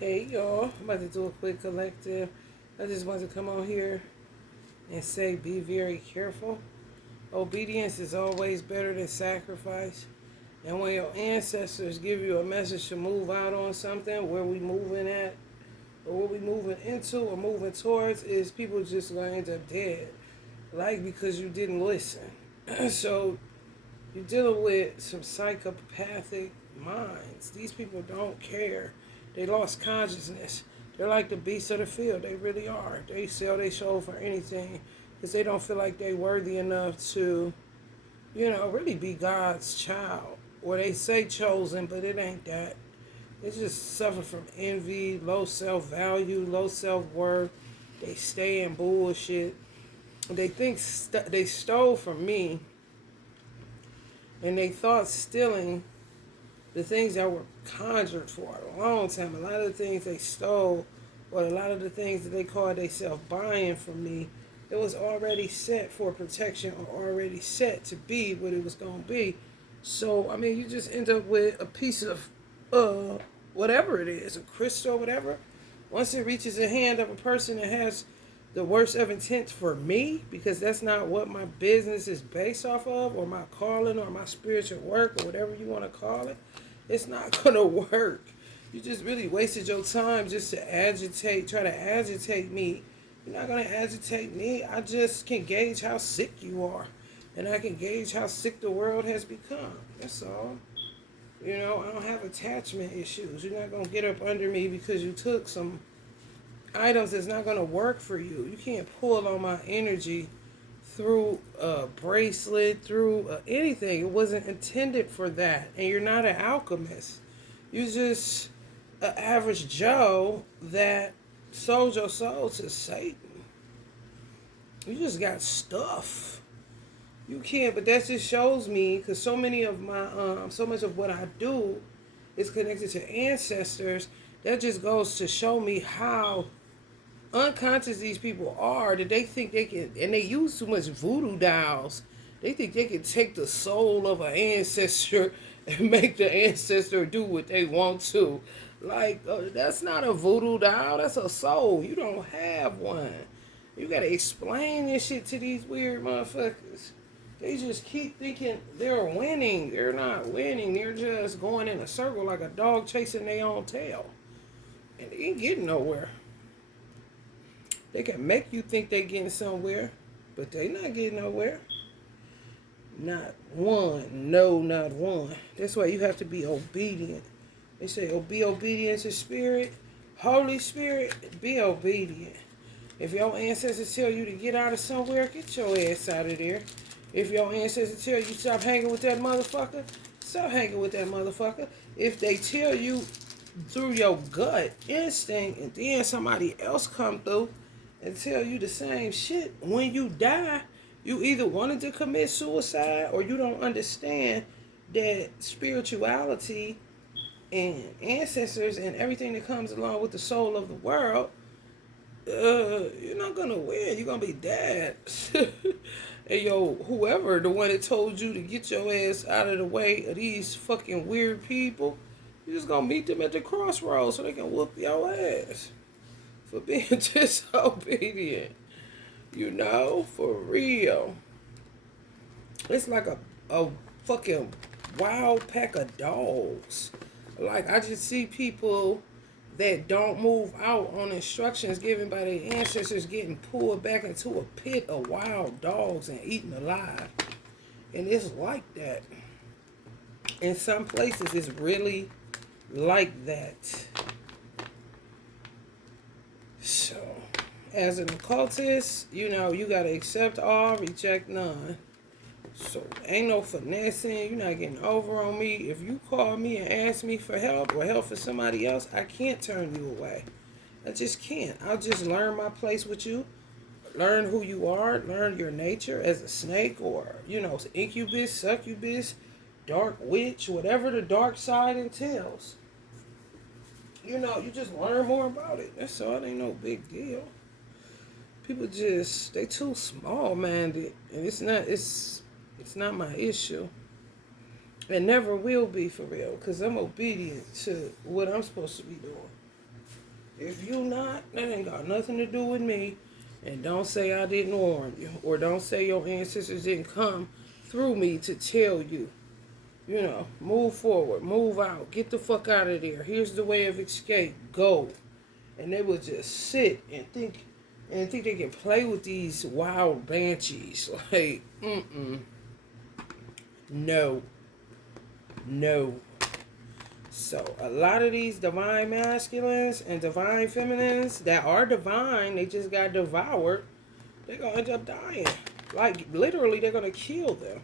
Hey y'all, I'm about to do a quick collective. I just want to come on here and say be very careful. Obedience is always better than sacrifice. And when your ancestors give you a message to move out on something, where we moving at, or what we moving into or moving towards, is people just gonna end up dead. Like because you didn't listen. So you're dealing with some psychopathic minds. These people don't care. They lost consciousness. They're like the beasts of the field. They really are. They sell their soul for anything because they don't feel like they're worthy enough to, really be God's child. Or they say chosen, but it ain't that. They just suffer from envy, low self value, low self worth. They stay in bullshit. They think they stole from me, and they thought stealing the things that were conjured for a long time, a lot of the things they stole, or a lot of the things that they called themselves buying from me, it was already set for protection or already set to be what it was going to be. So, I mean, you just end up with a piece of whatever it is, a crystal, whatever. Once it reaches the hand of a person that has the worst of intent for me, because that's not what my business is based off of, or my calling, or my spiritual work, or whatever you want to call it, it's not gonna work. You just really wasted your time just to try to agitate me. You're not gonna agitate me. I just can gauge how sick you are, and I can gauge how sick the world has become. That's all. I don't have attachment issues. You're not gonna get up under me because you took some items that's not gonna work for you. You can't pull on my energy through a bracelet, through anything. It wasn't intended for that. And you're not an alchemist. You're just an average Joe that sold your soul to Satan. You just got stuff. You can't, but that just shows me, because so much of what I do is connected to ancestors. That just goes to show me how unconscious these people are, that they think they can, and they use too much voodoo dolls. They think they can take the soul of an ancestor and make the ancestor do what they want to. Like, that's not a voodoo doll, that's a soul. You don't have one. You gotta explain this shit to these weird motherfuckers. They just keep thinking they're winning. They're not winning. They're just going in a circle like a dog chasing their own tail. And they ain't getting nowhere. They can make you think they getting somewhere, but they not getting nowhere. Not one. No, not one. That's why you have to be obedient. They say, oh, be obedient to Spirit. Holy Spirit, be obedient. If your ancestors tell you to get out of somewhere, get your ass out of there. If your ancestors tell you stop hanging with that motherfucker, stop hanging with that motherfucker. If they tell you through your gut instinct and then somebody else come through and tell you the same shit, when you die, you either wanted to commit suicide or you don't understand that spirituality and ancestors and everything that comes along with the soul of the world, you're not gonna win. You're gonna be dead. And whoever, the one that told you to get your ass out of the way of these fucking weird people, you're just gonna meet them at the crossroads so they can whoop your ass for being disobedient. For real. It's like a fucking wild pack of dogs. Like, I just see people that don't move out on instructions given by their ancestors getting pulled back into a pit of wild dogs and eaten alive. And it's like that. In some places, it's really like that. So, as an occultist, you gotta accept all, reject none. So, ain't no finessing. You're not getting over on me. If you call me and ask me for help or help for somebody else, I can't turn you away. I just can't. I'll just learn my place with you, learn who you are, learn your nature as a snake or, incubus, succubus, dark witch, whatever the dark side entails. You just learn more about it. That's all. It ain't no big deal. People they too small minded, and it's not my issue. It never will be, for real, because I'm obedient to what I'm supposed to be doing. If you not, that ain't got nothing to do with me. And don't say I didn't warn you. Or don't say your ancestors didn't come through me to tell you. You know, move forward, move out, get the fuck out of there. Here's the way of escape. Go. And they would just sit and think they can play with these wild banshees. Like, no. No. So a lot of these divine masculines and divine feminines that are divine, they just got devoured, they're gonna end up dying. Like literally they're gonna kill them.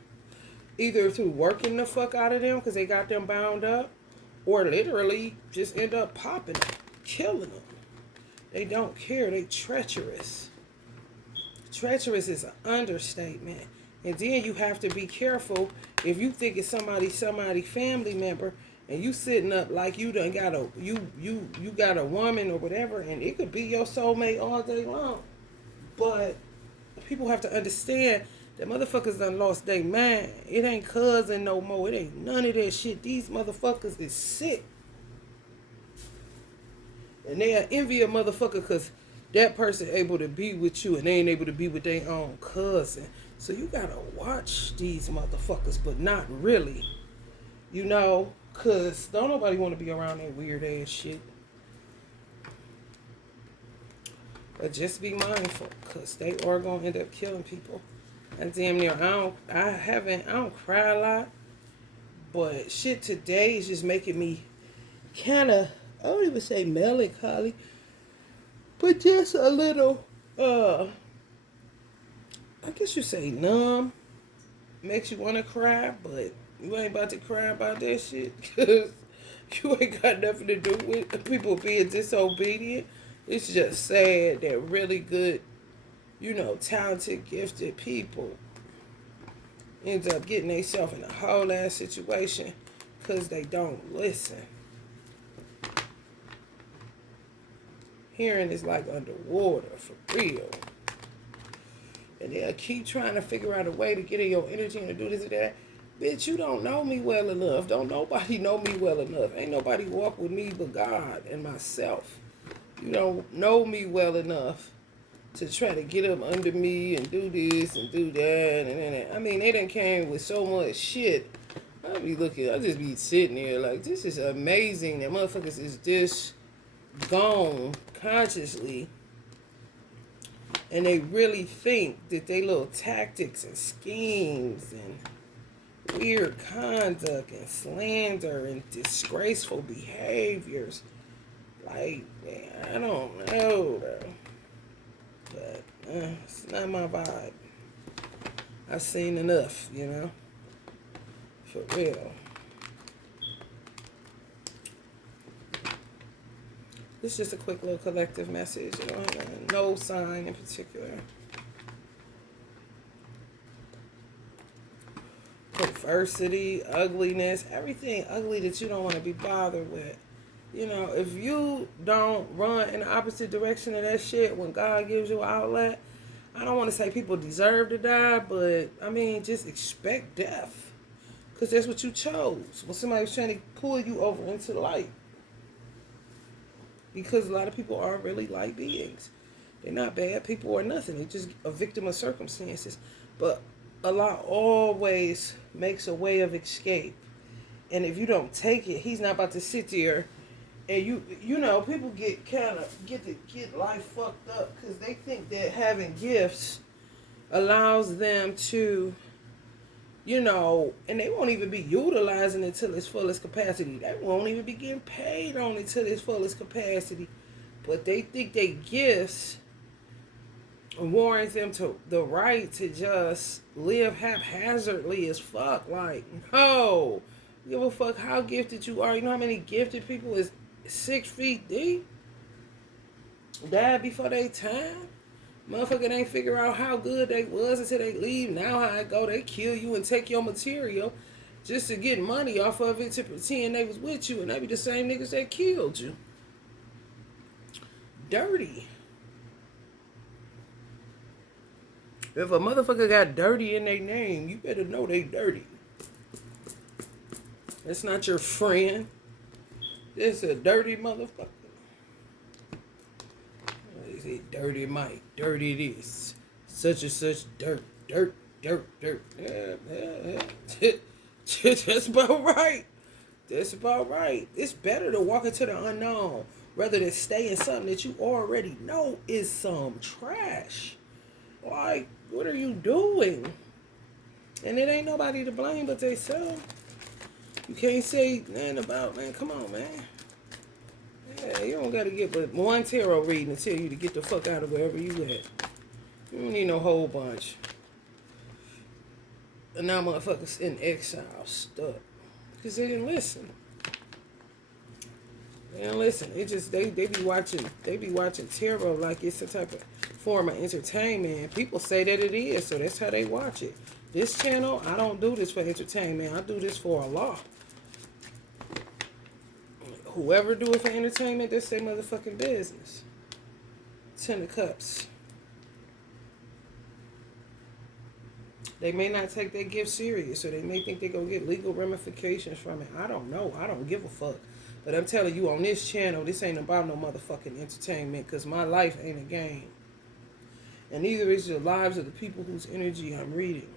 Either through working the fuck out of them because they got them bound up, or literally just end up popping them, killing them. They don't care. They treacherous. Treacherous is an understatement. And then you have to be careful if you think it's somebody family member and you sitting up like you done got you got a woman or whatever, and it could be your soulmate all day long. But people have to understand that motherfuckers done lost their mind. It ain't cousin no more. It ain't none of that shit. These motherfuckers is sick. And they are envy a motherfucker because that person able to be with you and they ain't able to be with their own cousin. So you gotta watch these motherfuckers, but not really. You know, because don't nobody want to be around that weird ass shit. But just be mindful, because they are going to end up killing people. And damn near, I don't cry a lot. But shit today is just making me kind of, I don't even say melancholy, but just a little, I guess you say numb. Makes you want to cry, but you ain't about to cry about that shit, because you ain't got nothing to do with people being disobedient. It's just sad that really good, you know, talented, gifted people ends up getting themselves in a whole ass situation because they don't listen. Hearing is like underwater, for real. And they'll keep trying to figure out a way to get in your energy and to do this and that. Bitch, you don't know me well enough. Don't nobody know me well enough. Ain't nobody walk with me but God and myself. You don't know me well enough to try to get up under me and do this and do that and then I mean, they done came with so much shit. I just be sitting there like, this is amazing that motherfuckers is this gone consciously, and they really think that they little tactics and schemes and weird conduct and slander and disgraceful behaviors. Like, man, I don't know, though. But it's not my vibe. I've seen enough, you know? For real. This is just a quick little collective message. You know, no sign in particular. Perversity, ugliness, everything ugly that you don't want to be bothered with. You know, if you don't run in the opposite direction of that shit when God gives you an outlet, I don't want to say people deserve to die, but, I mean, just expect death. Because that's what you chose. When somebody's trying to pull you over into the light. Because a lot of people are really light beings. They're not bad people or nothing. They're just a victim of circumstances. But Allah always makes a way of escape. And if you don't take it, he's not about to sit there. And you know, people get life fucked up because they think that having gifts allows them to, you know, and they won't even be utilizing it to its fullest capacity. They won't even be getting paid on it to its fullest capacity. But they think they gifts warrants them to the right to just live haphazardly as fuck. Like, no, give a fuck how gifted you are. You know how many gifted people is 6 feet deep? Died before they time. Motherfucker ain't figure out how good they was until they leave. Now how it go, they kill you and take your material just to get money off of it to pretend they was with you, and they be the same niggas that killed you. Dirty. If a motherfucker got dirty in their name, you better know they dirty. That's not your friend. It's a dirty motherfucker. say dirty Mike, dirty this, such and such, dirt, dirt, dirt, dirt. That's about right. That's about right. It's better to walk into the unknown rather than stay in something that you already know is some trash. Like, what are you doing? And it ain't nobody to blame but themselves. You can't say nothing about, man, come on, man. Yeah, you don't got to get but one tarot reading to tell you to get the fuck out of wherever you at. You don't need no whole bunch. And now motherfuckers in exile stuck. Because they didn't listen. They didn't listen. It just, they be watching tarot like it's some type of form of entertainment. People say that it is, so that's how they watch it. This channel, I don't do this for entertainment. I do this for Allah. Whoever do it for entertainment, that's their motherfucking business. 10 of Cups. They may not take their gift serious, or they may think they're going to get legal ramifications from it. I don't know. I don't give a fuck. But I'm telling you, on this channel, this ain't about no motherfucking entertainment, because my life ain't a game. And neither is the lives of the people whose energy I'm reading.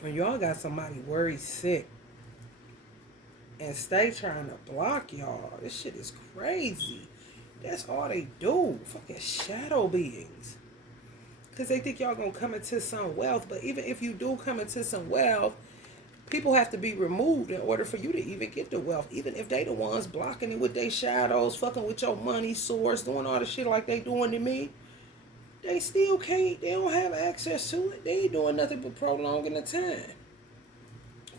When y'all got somebody worried sick and stay trying to block y'all, this shit is crazy. That's all they do. Fucking shadow beings. Because they think y'all gonna come into some wealth. But even if you do come into some wealth, people have to be removed in order for you to even get the wealth. Even if they the ones blocking it with their shadows, fucking with your money source, doing all the shit like they doing to me. They still can't, they don't have access to it. They ain't doing nothing but prolonging the time.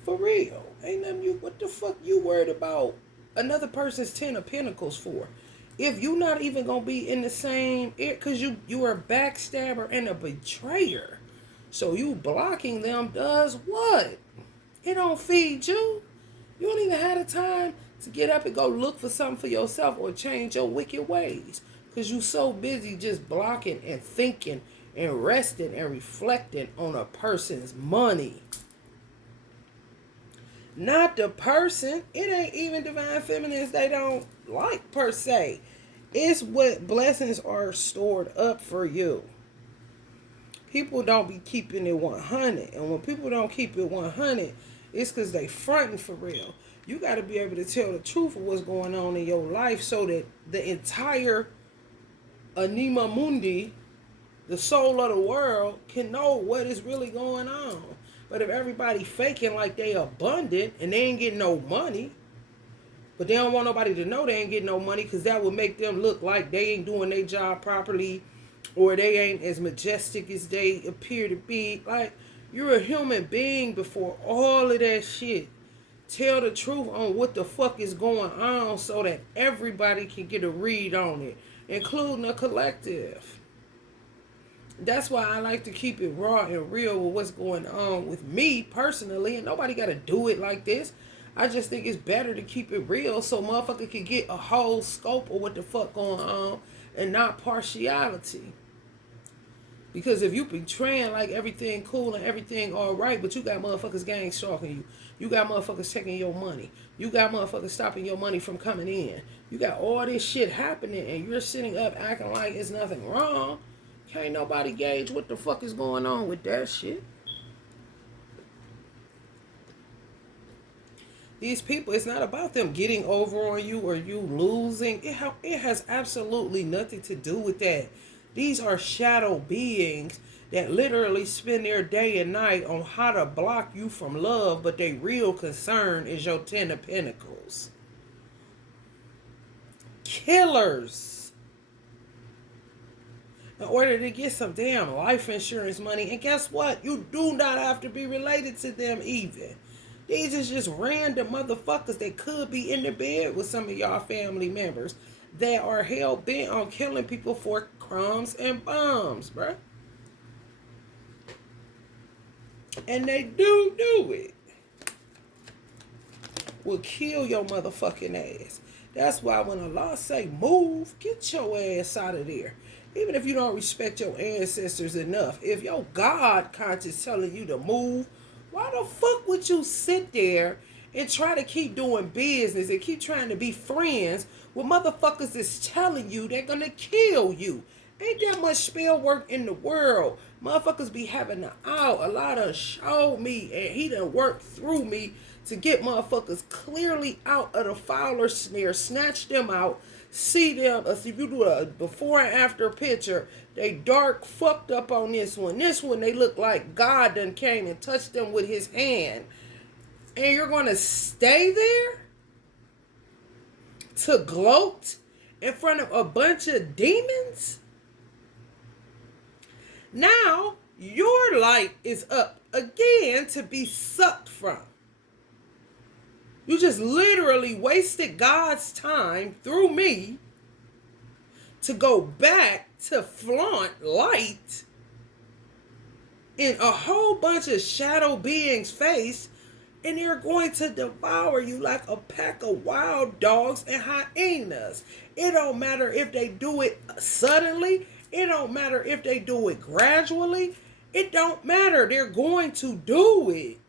For real. Ain't nothing what the fuck you worried about another person's 10 of Pentacles for? If you not even gonna be in the same, because you are a backstabber and a betrayer. So you blocking them does what? It don't feed you. You don't even have the time to get up and go look for something for yourself or change your wicked ways. Because you so busy just blocking and thinking and resting and reflecting on a person's money. Not the person. It ain't even divine feminines they don't like per se. It's what blessings are stored up for you. People don't be keeping it 100. And when people don't keep it 100, it's because they fronting for real. You got to be able to tell the truth of what's going on in your life so that the entire Anima Mundi, the soul of the world, can know what is really going on. But if everybody faking like they abundant and they ain't getting no money, but they don't want nobody to know they ain't getting no money because that would make them look like they ain't doing their job properly or they ain't as majestic as they appear to be. Like, you're a human being before all of that shit. Tell the truth on what the fuck is going on so that everybody can get a read on it, including the collective. That's why I like to keep it raw and real with what's going on with me personally. And nobody got to do it like this. I just think it's better to keep it real so motherfucker can get a whole scope of what the fuck going on and not partiality. Because if you betraying like everything cool and everything all right, but you got motherfuckers gang stalking you. You got motherfuckers taking your money. You got motherfuckers stopping your money from coming in. You got all this shit happening and you're sitting up acting like it's nothing wrong. Can't nobody gauge what the fuck is going on with that shit. These people, it's not about them getting over on you or you losing. It has absolutely nothing to do with that. These are shadow beings that literally spend their day and night on how to block you from love, but their real concern is your 10 of Pentacles. Killers. In order to get some damn life insurance money. And guess what? You do not have to be related to them even. These is just random motherfuckers that could be in the bed with some of y'all family members that are hell-bent on killing people for crumbs and bombs, bruh. And they do it. Will kill your motherfucking ass. That's why when Allah say move, get your ass out of there. Even if you don't respect your ancestors enough, if your God conscious telling you to move, why the fuck would you sit there and try to keep doing business and keep trying to be friends with motherfuckers that's telling you they're gonna kill you? Ain't that much spell work in the world. Motherfuckers be having to out. Allah done showed me and he done worked through me to get motherfuckers clearly out of the fowler snare, snatch them out, see them. If you do a before and after picture, they dark fucked up on this one. This one, they look like God done came and touched them with his hand. And you're going to stay there to gloat in front of a bunch of demons? Now, your light is up again to be sucked from. You just literally wasted God's time through me to go back to flaunt light in a whole bunch of shadow beings' face, and they're going to devour you like a pack of wild dogs and hyenas. It don't matter if they do it suddenly. It don't matter if they do it gradually. It don't matter. They're going to do it.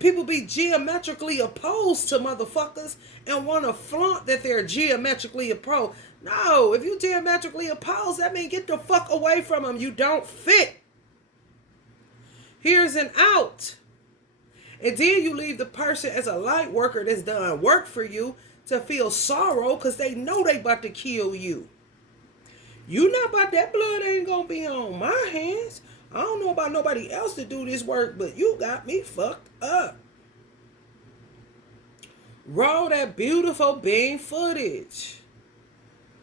People be geometrically opposed to motherfuckers and want to flaunt that they're geometrically opposed. No, if you geometrically opposed, that means get the fuck away from them. You don't fit. Here's an out. And then you leave the person as a light worker that's done work for you to feel sorrow because they know they about to kill you. You not about that blood ain't gonna be on my hands. I don't know about nobody else to do this work, but you got me fucked up. Roll that beautiful beam footage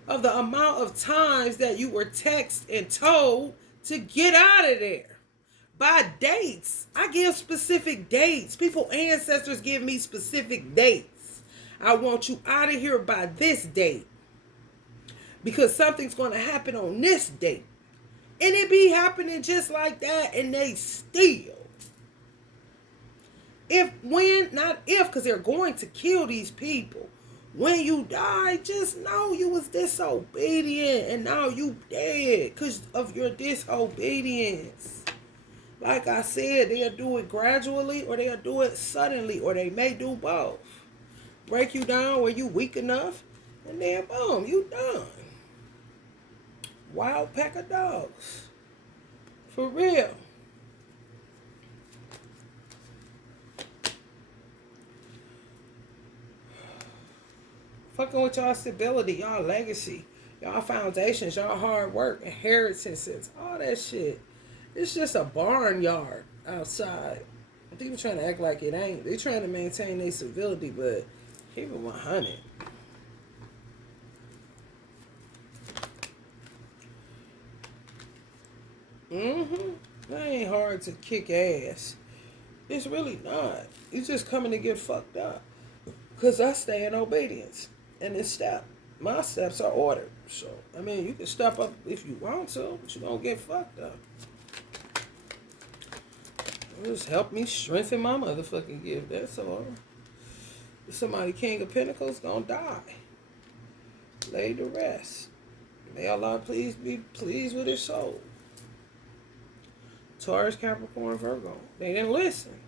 of the amount of times that you were texted and told to get out of there. By dates. I give specific dates. People, ancestors give me specific dates. I want you out of here by this date. Because something's going to happen on this date. And it be happening just like that, and they still. Because they're going to kill these people. When you die, just know you was disobedient, and now you dead because of your disobedience. Like I said, they'll do it gradually, or they'll do it suddenly, or they may do both. Break you down where you weak enough, and then boom, you done. Wild pack of dogs. For real. Fucking with y'all stability, y'all legacy, y'all foundations, y'all hard work, inheritances, all that shit. It's just a barnyard outside. People trying to act like it ain't. They trying to maintain their civility, but keep it 100. That ain't hard to kick ass. It's really not. It's just coming to get fucked up. Because I stay in obedience. And this step, my steps are ordered. So, I mean, you can step up if you want to, but you're going to get fucked up. Just help me strengthen my motherfucking gift. That's all. If somebody King of Pentacles gonna die. Lay to rest. May Allah please be pleased with his soul. Taurus, Capricorn, Virgo. They didn't listen.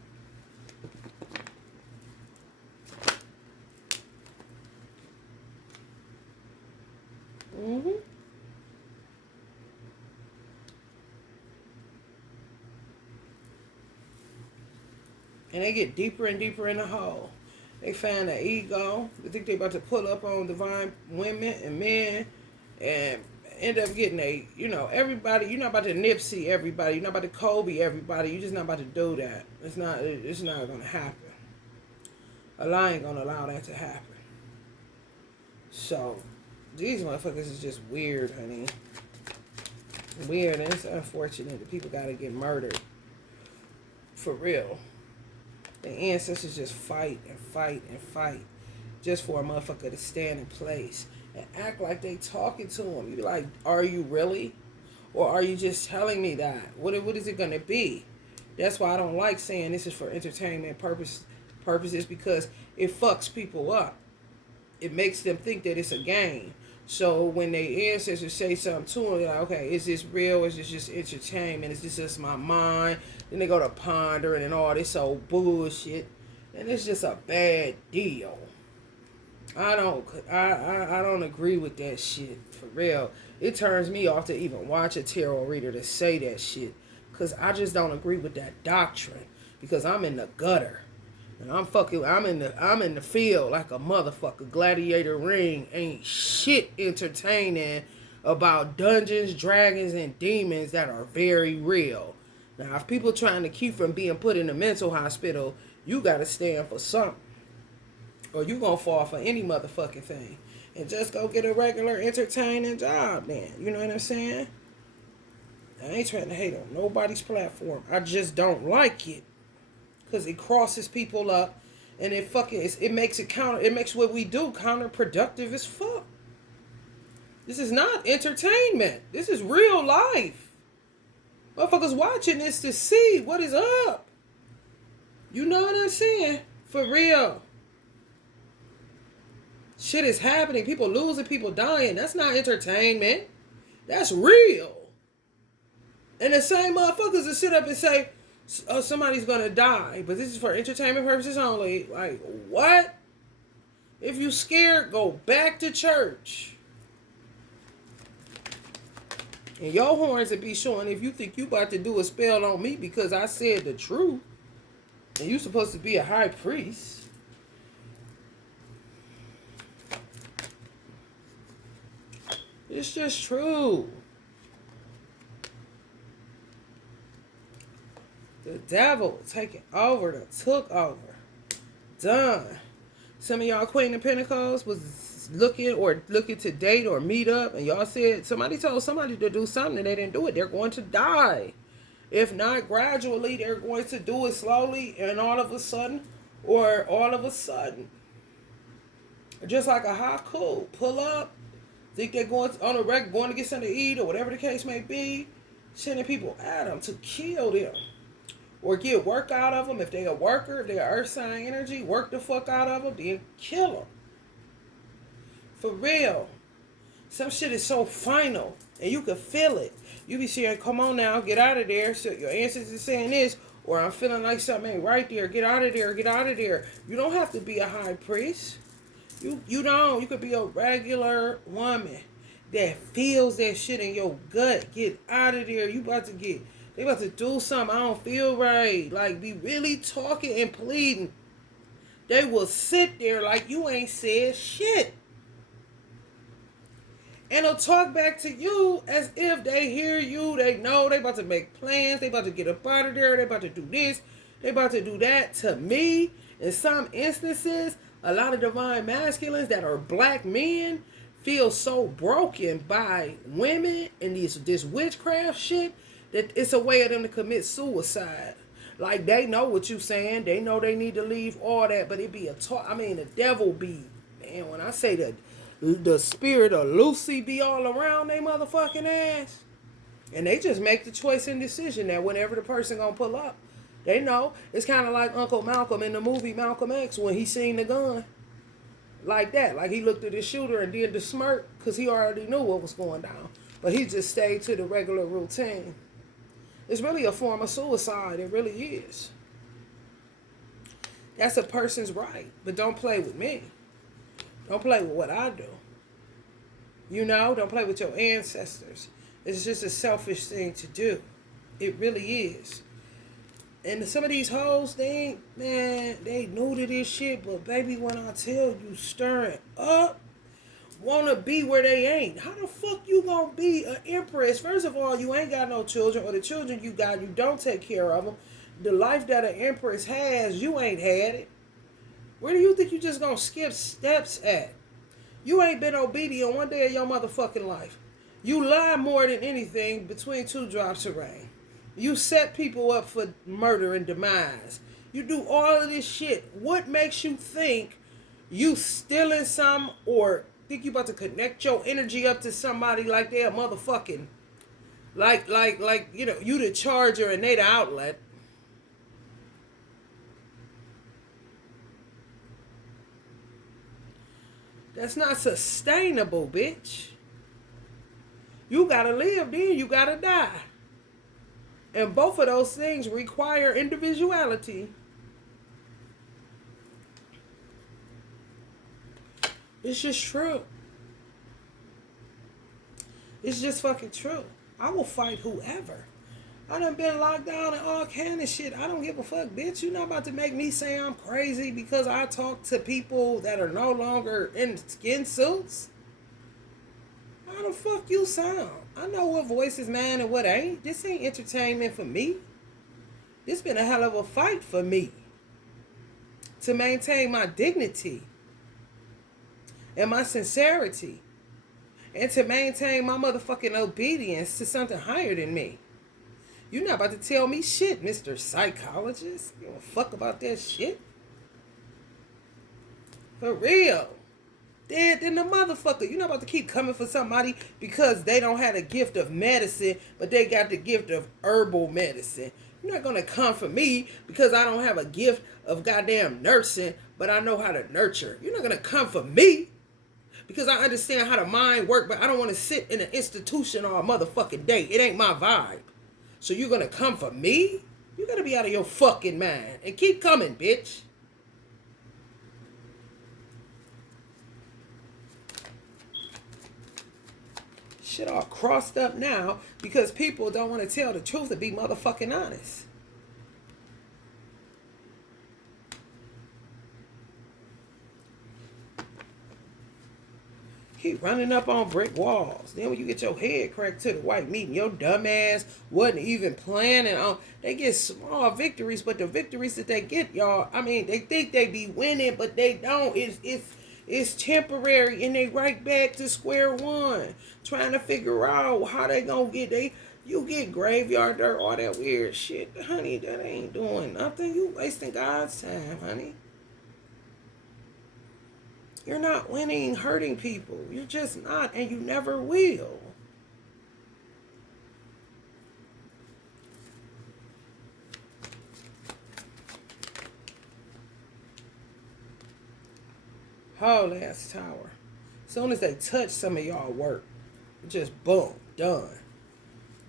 And they get deeper and deeper in the hole. They find an ego. They think they about to pull up on divine women and men and end up getting everybody. You're not about to Nipsey everybody. You're not about to Kobe everybody. You're just not about to do that. It's not going to happen. Allah ain't going to allow that to happen. So, these motherfuckers is just weird, honey. Weird, and it's unfortunate that people got to get murdered. For real. The ancestors just fight and fight and fight just for a motherfucker to stand in place and act like they talking to him. You be like, are you really? Or are you just telling me that? What is it going to be? That's why I don't like saying this is for entertainment purposes, because it fucks people up. It makes them think that it's a game. So when their ancestors say something to them, they're like, okay, is this real? Is this just entertainment? Is this just my mind? Then they go to pondering and all this old bullshit. And it's just a bad deal. I don't agree with that shit for real. It turns me off to even watch a tarot reader to say that shit, cause I just don't agree with that doctrine, because I'm in the gutter. And I'm in the field like a motherfucker. Gladiator ring ain't shit entertaining about Dungeons, Dragons, and demons that are very real. Now, if people trying to keep from being put in a mental hospital, you gotta stand for something, or you gonna fall for any motherfucking thing, and just go get a regular entertaining job. Then you know what I'm saying? I ain't trying to hate on nobody's platform. I just don't like it. Because it crosses people up, and it makes it makes what we do counterproductive as fuck. This is not entertainment. This is real life. Motherfuckers watching this to see what is up. You know what I'm saying? For real. Shit is happening. People losing, people dying. That's not entertainment. That's real. And the same motherfuckers that sit up and say, oh, somebody's gonna die, but this is for entertainment purposes only. Like, what? If you scared, go back to church. And your horns will be showing if you think you about to do a spell on me because I said the truth. And you supposed to be a high priest. It's just true. The devil taking over, took over. Done. Some of y'all Queen of Pentacles was looking to date or meet up, and y'all said somebody told somebody to do something and they didn't do it. They're going to die. If not gradually, they're going to do it slowly and all of a sudden, or all of a sudden. Just like a haku. Pull up. Think they're going on a wreck, going to get something to eat or whatever the case may be. Sending people at them to kill them. Or get work out of them. If they're a worker, if they're earth sign energy, work the fuck out of them, then kill them. For real. Some shit is so final, and you can feel it. You be saying, come on now, get out of there. So your ancestors saying this, or I'm feeling like something ain't right there. Get out of there, get out of there. You don't have to be a high priest. You don't. You could be a regular woman that feels that shit in your gut. Get out of there. They about to do something. I don't feel right. Like, be really talking and pleading. They will sit there like you ain't said shit. And they'll talk back to you as if they hear you. They know they about to make plans. They about to get up out of there. They about to do this. They about to do that. To me, in some instances, a lot of divine masculines that are black men feel so broken by women and this witchcraft shit that it's a way of them to commit suicide. Like, they know what you saying. They know they need to leave all that, but it be a talk. I mean, the devil be, man, when I say that the spirit of Lucy be all around they motherfucking ass, and they just make the choice and decision that whenever the person gonna pull up, they know. It's kind of like Uncle Malcolm in the movie Malcolm X when he seen the gun. Like that. Like, he looked at his shooter and did the smirk because he already knew what was going down. But he just stayed to the regular routine. It's really a form of suicide. It really is. That's a person's right. But don't play with me. Don't play with what I do. You know, don't play with your ancestors. It's just a selfish thing to do. It really is. And some of these hoes, they new to this shit. But baby, when I tell you stirring up, want to be where they ain't. How the fuck you gonna be an empress? First of all, you ain't got no children, or the children you got, you don't take care of them. The life that an empress has, you ain't had it. Where do you think you just gonna skip steps at? You ain't been obedient one day of your motherfucking life. You lie more than anything between two drops of rain. You set people up for murder and demise. You do all of this shit. What makes you think you stealing some, or think you about to connect your energy up to somebody like they're motherfucking, like, you know, you the charger and they the outlet? That's not sustainable, bitch. You gotta live, then you gotta die. And both of those things require individuality. It's just true. It's just fucking true. I will fight whoever. I done been locked down and all kind of shit. I don't give a fuck, bitch. You not about to make me say I'm crazy because I talk to people that are no longer in skin suits? How the fuck you sound? I know what voice is mine and what ain't. This ain't entertainment for me. This been a hell of a fight for me to maintain my dignity and my sincerity and to maintain my motherfucking obedience to something higher than me. You're not about to tell me shit, Mr. Psychologist. You don't fuck about that shit. For real. Dead than the motherfucker. You're not about to keep coming for somebody because they don't have a gift of medicine, but they got the gift of herbal medicine. You're not going to come for me because I don't have a gift of goddamn nursing, but I know how to nurture. You're not going to come for me because I understand how the mind works, but I don't want to sit in an institution all motherfucking day. It ain't my vibe. So you're going to come for me? You got to be out of your fucking mind. And keep coming, bitch. Shit all crossed up now because people don't want to tell the truth and be motherfucking honest. Keep running up on brick walls. Then when you get your head cracked to the white meat and your dumb ass wasn't even planning on, they get small victories, but the victories that they get, y'all, I mean, they think they be winning, but they don't. It's temporary, and they right back to square one, trying to figure out how they gonna get you get graveyard dirt, all that weird shit. Honey, that ain't doing nothing. You wasting God's time, honey. You're not winning hurting people. You're just not, and you never will. Whole ass tower. As soon as they touch some of y'all work, just boom, done.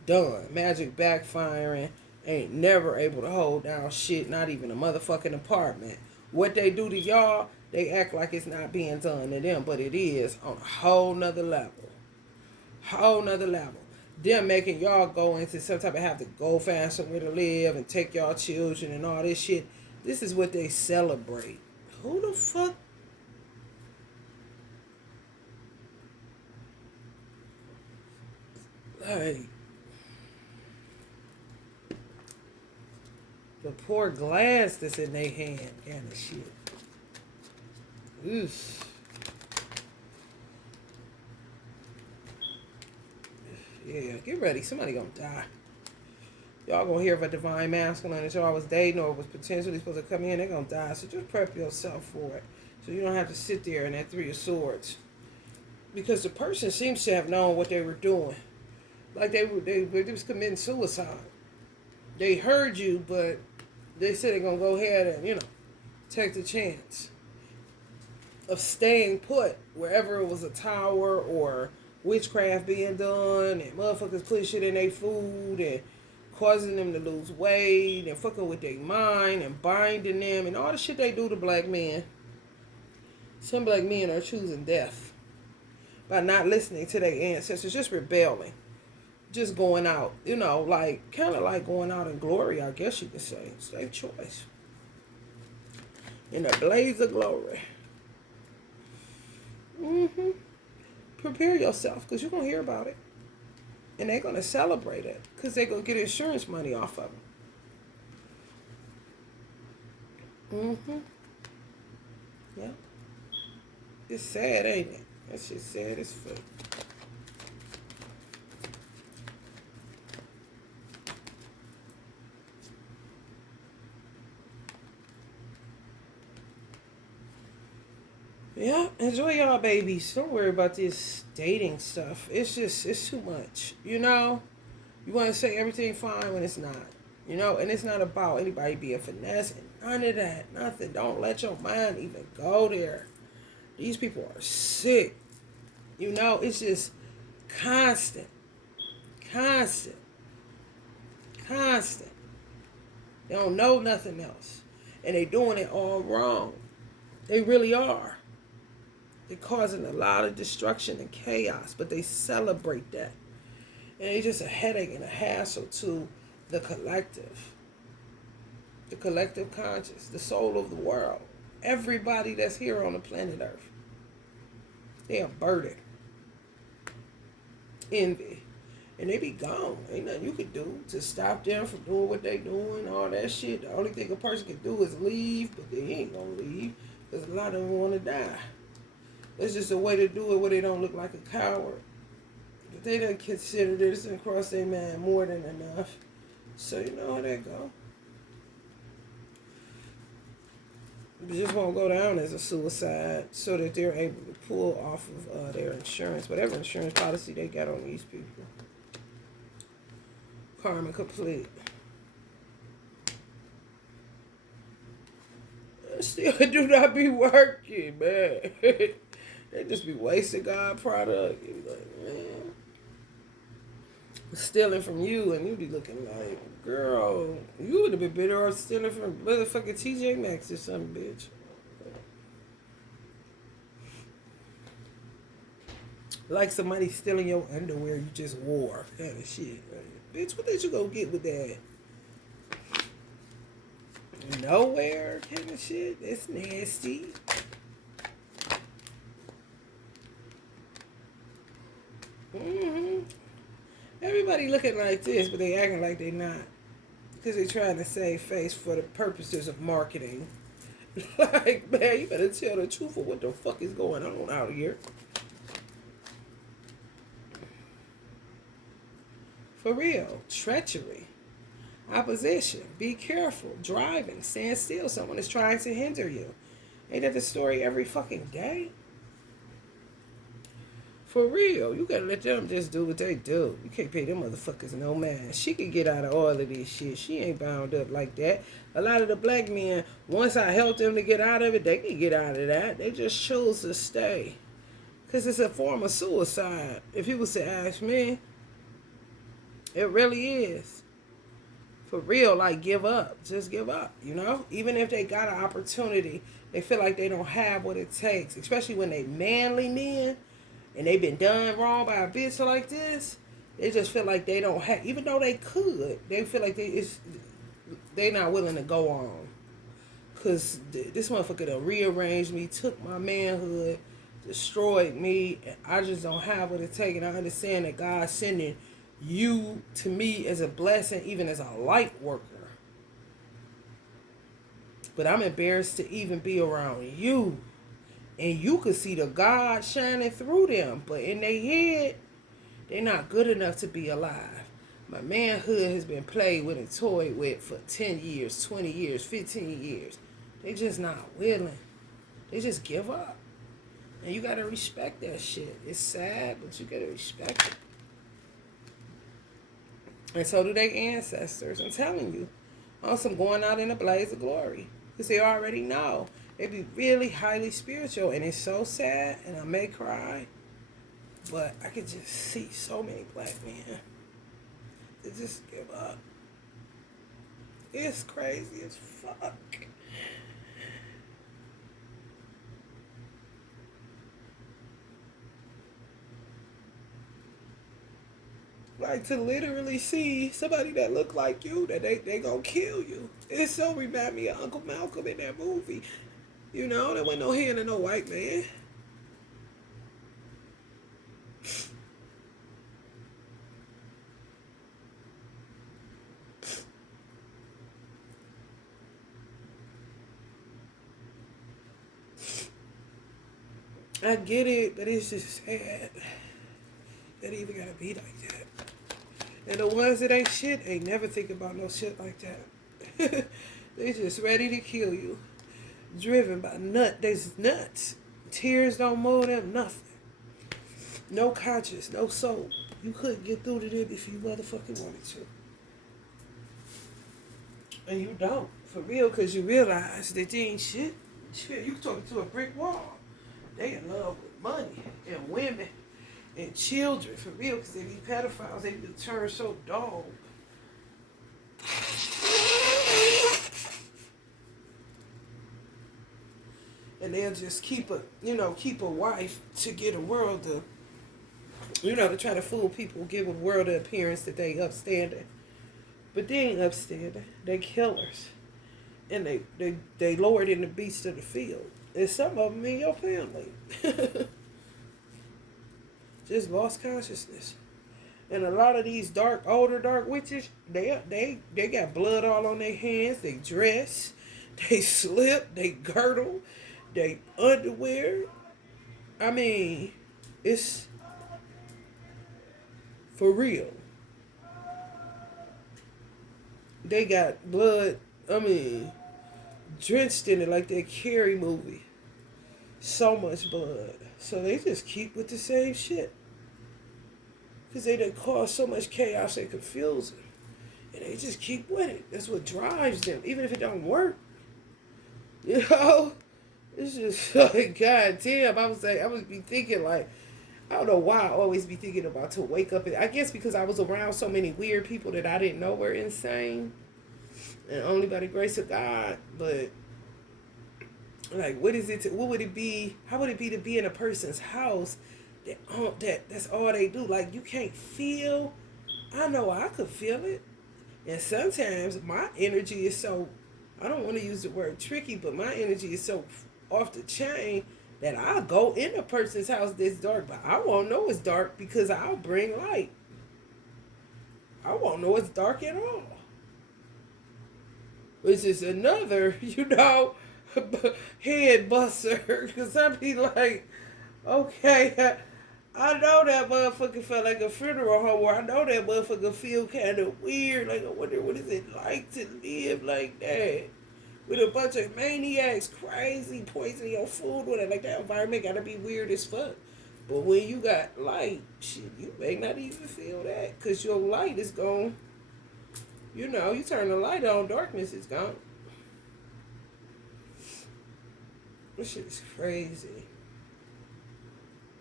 Done. Magic backfiring. Ain't never able to hold down shit, not even a motherfucking apartment. What they do to y'all, they act like it's not being done to them, but it is on a whole nother level. Whole nother level. Them making y'all go into some type of have to go find somewhere to live and take y'all children and all this shit. This is what they celebrate. Who the fuck? Like, the poor glass that's in their hand kind of shit. Oof. Yeah, get ready. Somebody gonna die. Y'all gonna hear of a divine masculine that y'all was dating or was potentially supposed to come in. They're gonna die. So just prep yourself for it. So you don't have to sit there in that 3 of Swords. Because the person seems to have known what they were doing. Like they was committing suicide. They heard you, but they said they're gonna go ahead and, take the chance of staying put wherever it was a tower or witchcraft being done and motherfuckers putting shit in their food and causing them to lose weight and fucking with their mind and binding them and all the shit they do to black men. Some black men are choosing death by not listening to their ancestors, just rebelling. Just going out, like, kind of like going out in glory, I guess you could say. It's their choice. In a blaze of glory. Prepare yourself, because you're going to hear about it. And they're going to celebrate it, because they're going to get insurance money off of it. Yeah. It's sad, ain't it? That shit sad as fuck. Yeah, enjoy y'all babies. Don't worry about this dating stuff. It's too much. You want to say everything fine when it's not. And it's not about anybody being finesse and none of that. Nothing. Don't let your mind even go there. These people are sick. You know, it's just constant, constant, constant. They don't know nothing else. And they doing it all wrong. They really are. They're causing a lot of destruction and chaos, but they celebrate that. And it's just a headache and a hassle to the collective conscious, the soul of the world. Everybody that's here on the planet Earth. They are burdened. Envy. And they be gone. Ain't nothing you can do to stop them from doing what they doing, all that shit. The only thing a person can do is leave, but they ain't gonna leave because a lot of them want to die. It's just a way to do it where they don't look like a coward. But they don't consider this and cross their mind more than enough. So you know how that go. You just won't go down as a suicide so that they're able to pull off of their insurance, whatever insurance policy they got on these people. Karma complete. Still do not be working, man. They just be wasting God product. You be like, man. Stealing from you, and you be looking like, girl, you would have been better off stealing from motherfucking TJ Maxx or something, bitch. Like somebody stealing your underwear you just wore, kind of shit. Like, bitch, what did you go get with that? Nowhere, kind of shit. That's nasty. Everybody looking like this, but they acting like they not. Because they trying to save face for the purposes of marketing. Like, man, you better tell the truth of what the fuck is going on out here. For real. Treachery. Opposition. Be careful. Driving. Stand still. Someone is trying to hinder you. Ain't that the story every fucking day? For real, you gotta let them just do what they do. You can't pay them motherfuckers no mind. She could get out of all of this shit. She ain't bound up like that. A lot of the black men, once I help them to get out of it, they can get out of that. They just choose to stay. Because it's a form of suicide. If you was to ask me, it really is. For real, like, give up. Just give up, you know? Even if they got an opportunity, they feel like they don't have what it takes. Especially when they manly men. And they've been done wrong by a bitch like this, they just feel like they don't have, even though they could, they feel like they not willing to go on. Because this motherfucker done rearranged me, took my manhood, destroyed me, and I just don't have what it takes. And I understand that God's sending you to me as a blessing, even as a light worker. But I'm embarrassed to even be around you. And you could see the God shining through them. But in their head, they're not good enough to be alive. My manhood has been played with and toyed with for 10 years, 20 years, 15 years. They just not willing. They just give up. And you got to respect that shit. It's sad, but you got to respect it. And so do their ancestors. I'm telling you. On some going out in a blaze of glory. Because they already know. They be really highly spiritual, and it's so sad, and I may cry, but I could just see so many black men that just give up. It's crazy as fuck. Like, to literally see somebody that look like you, that they gonna kill you. It so remind me of Uncle Malcolm in that movie. You know, there wasn't no hand in no white man. I get it, but it's just sad that it even gotta be like that. And the ones that ain't shit ain't never think about no shit like that. They just ready to kill you. Driven by there's nuts. Tears don't move them, nothing. No conscience, no soul. You couldn't get through to them if you motherfucking wanted to. And you don't. For real, because you realize that they ain't shit. Shit, you talking to a brick wall. They in love with money and women and children, for real, because they be pedophiles. They be turn so dog. And they'll just keep a wife to get a world to, to try to fool people, give a world the appearance that they upstanding. But they ain't upstanding. They killers. And they lower than the beasts of the field. And some of them in your family. Just lost consciousness. And a lot of these older dark witches, they got blood all on their hands. They dress, they slip, they girdle, they underwear. I mean, it's for real. They got blood, drenched in it like that Carrie movie. So much blood. So they just keep with the same shit. Because they done cause so much chaos and confusion. And they just keep with it. That's what drives them. Even if it don't work. It's just like, God damn. I would be thinking like, I don't know why I always be thinking about to wake up. I guess because I was around so many weird people that I didn't know were insane. And only by the grace of God. But like, what would it be? How would it be to be in a person's house that's all they do? Like, you can't feel. I know I could feel it. And sometimes my energy is so, I don't want to use the word tricky, but my energy is so off the chain that I'll go in a person's house that's dark, but I won't know it's dark because I'll bring light. I won't know it's dark at all. Which is another, head buster. Because I'd be like, okay, I know that motherfucker felt like a funeral home, or I know that motherfucker feel kind of weird. Like, I wonder what is it like to live like that with a bunch of maniacs, crazy, poisoning your food with it. Like, that environment gotta be weird as fuck. But when you got light, shit, you may not even feel that, because your light is gone. You turn the light on, darkness is gone. This shit is crazy.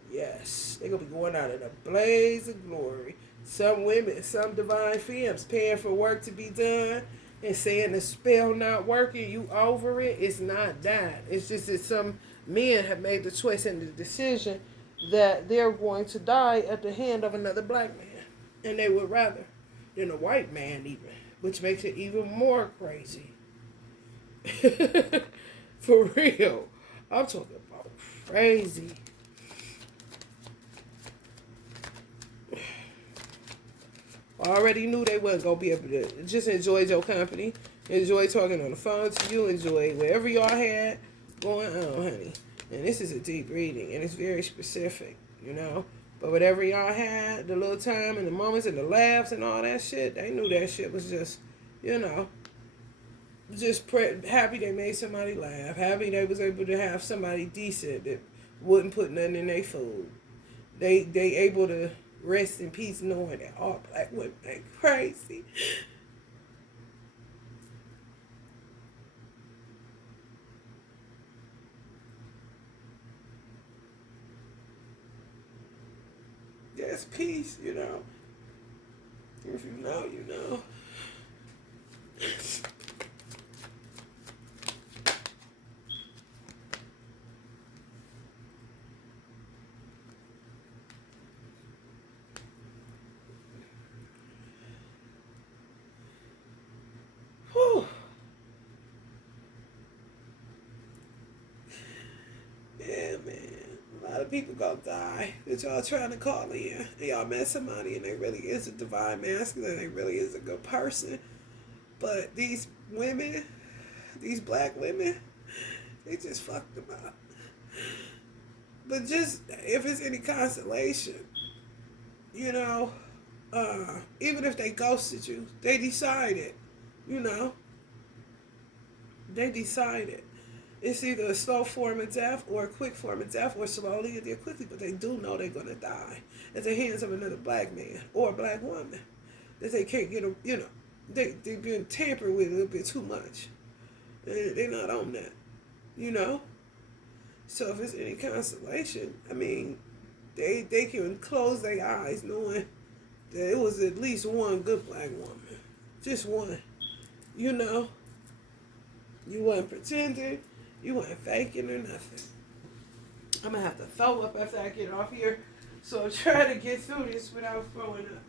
Yes, they're going to be going out in a blaze of glory. Some women, some divine femmes paying for work to be done and saying the spell not working, you over it. It's not that. It's just that some men have made the choice and the decision that they're going to die at the hand of another black man. And they would rather than a white man even, which makes it even more crazy. For real. I'm talking about crazy. I already knew they wasn't going to be able to just enjoy your company, enjoy talking on the phone to you, enjoy whatever y'all had going on, honey. And this is a deep reading, and it's very specific, But whatever y'all had, the little time and the moments and the laughs and all that shit, they knew that shit was just, happy they made somebody laugh, happy they was able to have somebody decent that wouldn't put nothing in their food. They able to rest in peace knowing that all black women ain't crazy. There's peace, If you know, you know. Whew. Yeah, man. A lot of people gonna die that y'all trying to call in. And y'all met somebody and they really is a divine masculine and they really is a good person. But these women, these black women, they just fucked them up. But just, if it's any consolation, even if they ghosted you, they decided, they decided. It's either a slow form of death or a quick form of death, or slowly or they're quickly, but they do know they're going to die at the hands of another black man or a black woman that they can't get, they've been tampered with a little bit too much. And they're not on that, So if it's any consolation, I mean, they can close their eyes knowing that it was at least one good black woman. Just one. You know, you wasn't pretending, you wasn't faking or nothing. I'm gonna have to throw up after I get off here. So I'm trying to get through this without throwing up.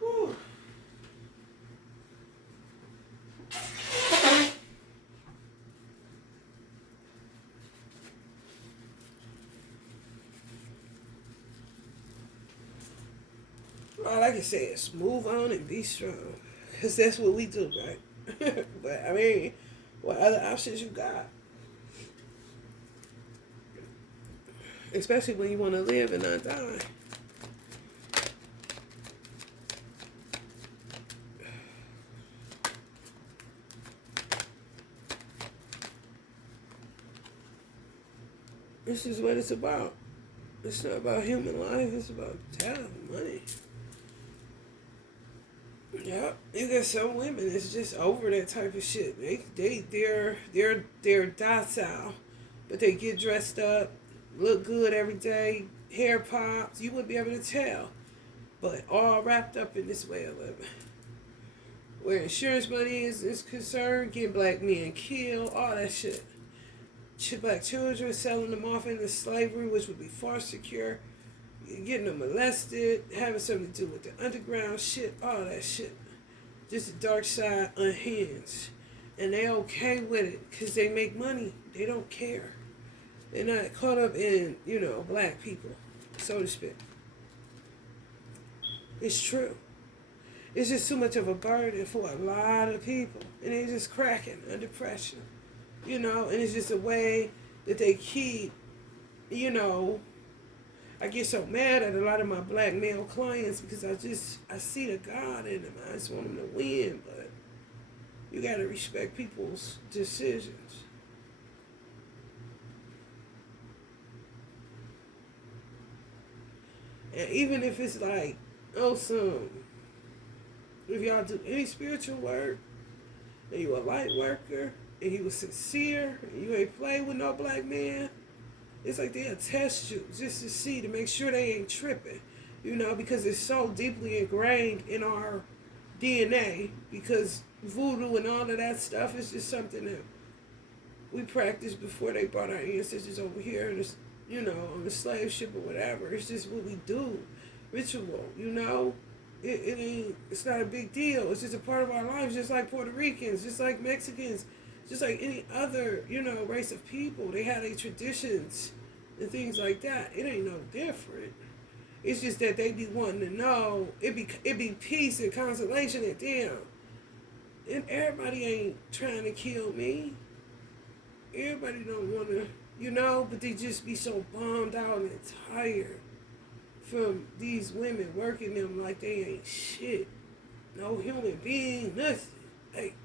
Whew. All I can say is move on and be strong. Because that's what we do, right? But, I mean, what other options you got? Especially when you want to live and not die. This is what it's about. It's not about human life. It's about talent, money. Yeah, you got some women that's just over that type of shit. They're docile, but they get dressed up, look good every day, hair pops. You wouldn't be able to tell, but all wrapped up in this way of living. Where insurance money is concerned, getting black men killed, all that shit. Black children, selling them off into slavery, which would be far secure. Getting them molested, having something to do with the underground shit, all that shit. Just the dark side unhinged. And they okay with it because they make money. They don't care. They're not caught up in, black people, so to speak. It's true. It's just too much of a burden for a lot of people. And they're just cracking under pressure. And it's just a way that they keep, I get so mad at a lot of my black male clients because I see the God in them. I just want them to win, but you got to respect people's decisions. And even if it's like, if y'all do any spiritual work, and you a light worker, and you was sincere, and you ain't play with no black man, it's like they'll test you just to see, to make sure they ain't tripping, because it's so deeply ingrained in our DNA, because voodoo and all of that stuff is just something that we practiced before they brought our ancestors over here, and on the slave ship or whatever. It's just what we do, ritual, it's not a big deal. It's just a part of our lives, just like Puerto Ricans, just like Mexicans, just like any other, race of people. They have their traditions and things like that. It ain't no different. It's just that they be wanting to know. It be peace and consolation and damn. And everybody ain't trying to kill me. Everybody don't want to, but they just be so bummed out and tired from these women working them like they ain't shit. No human being, nothing. Like,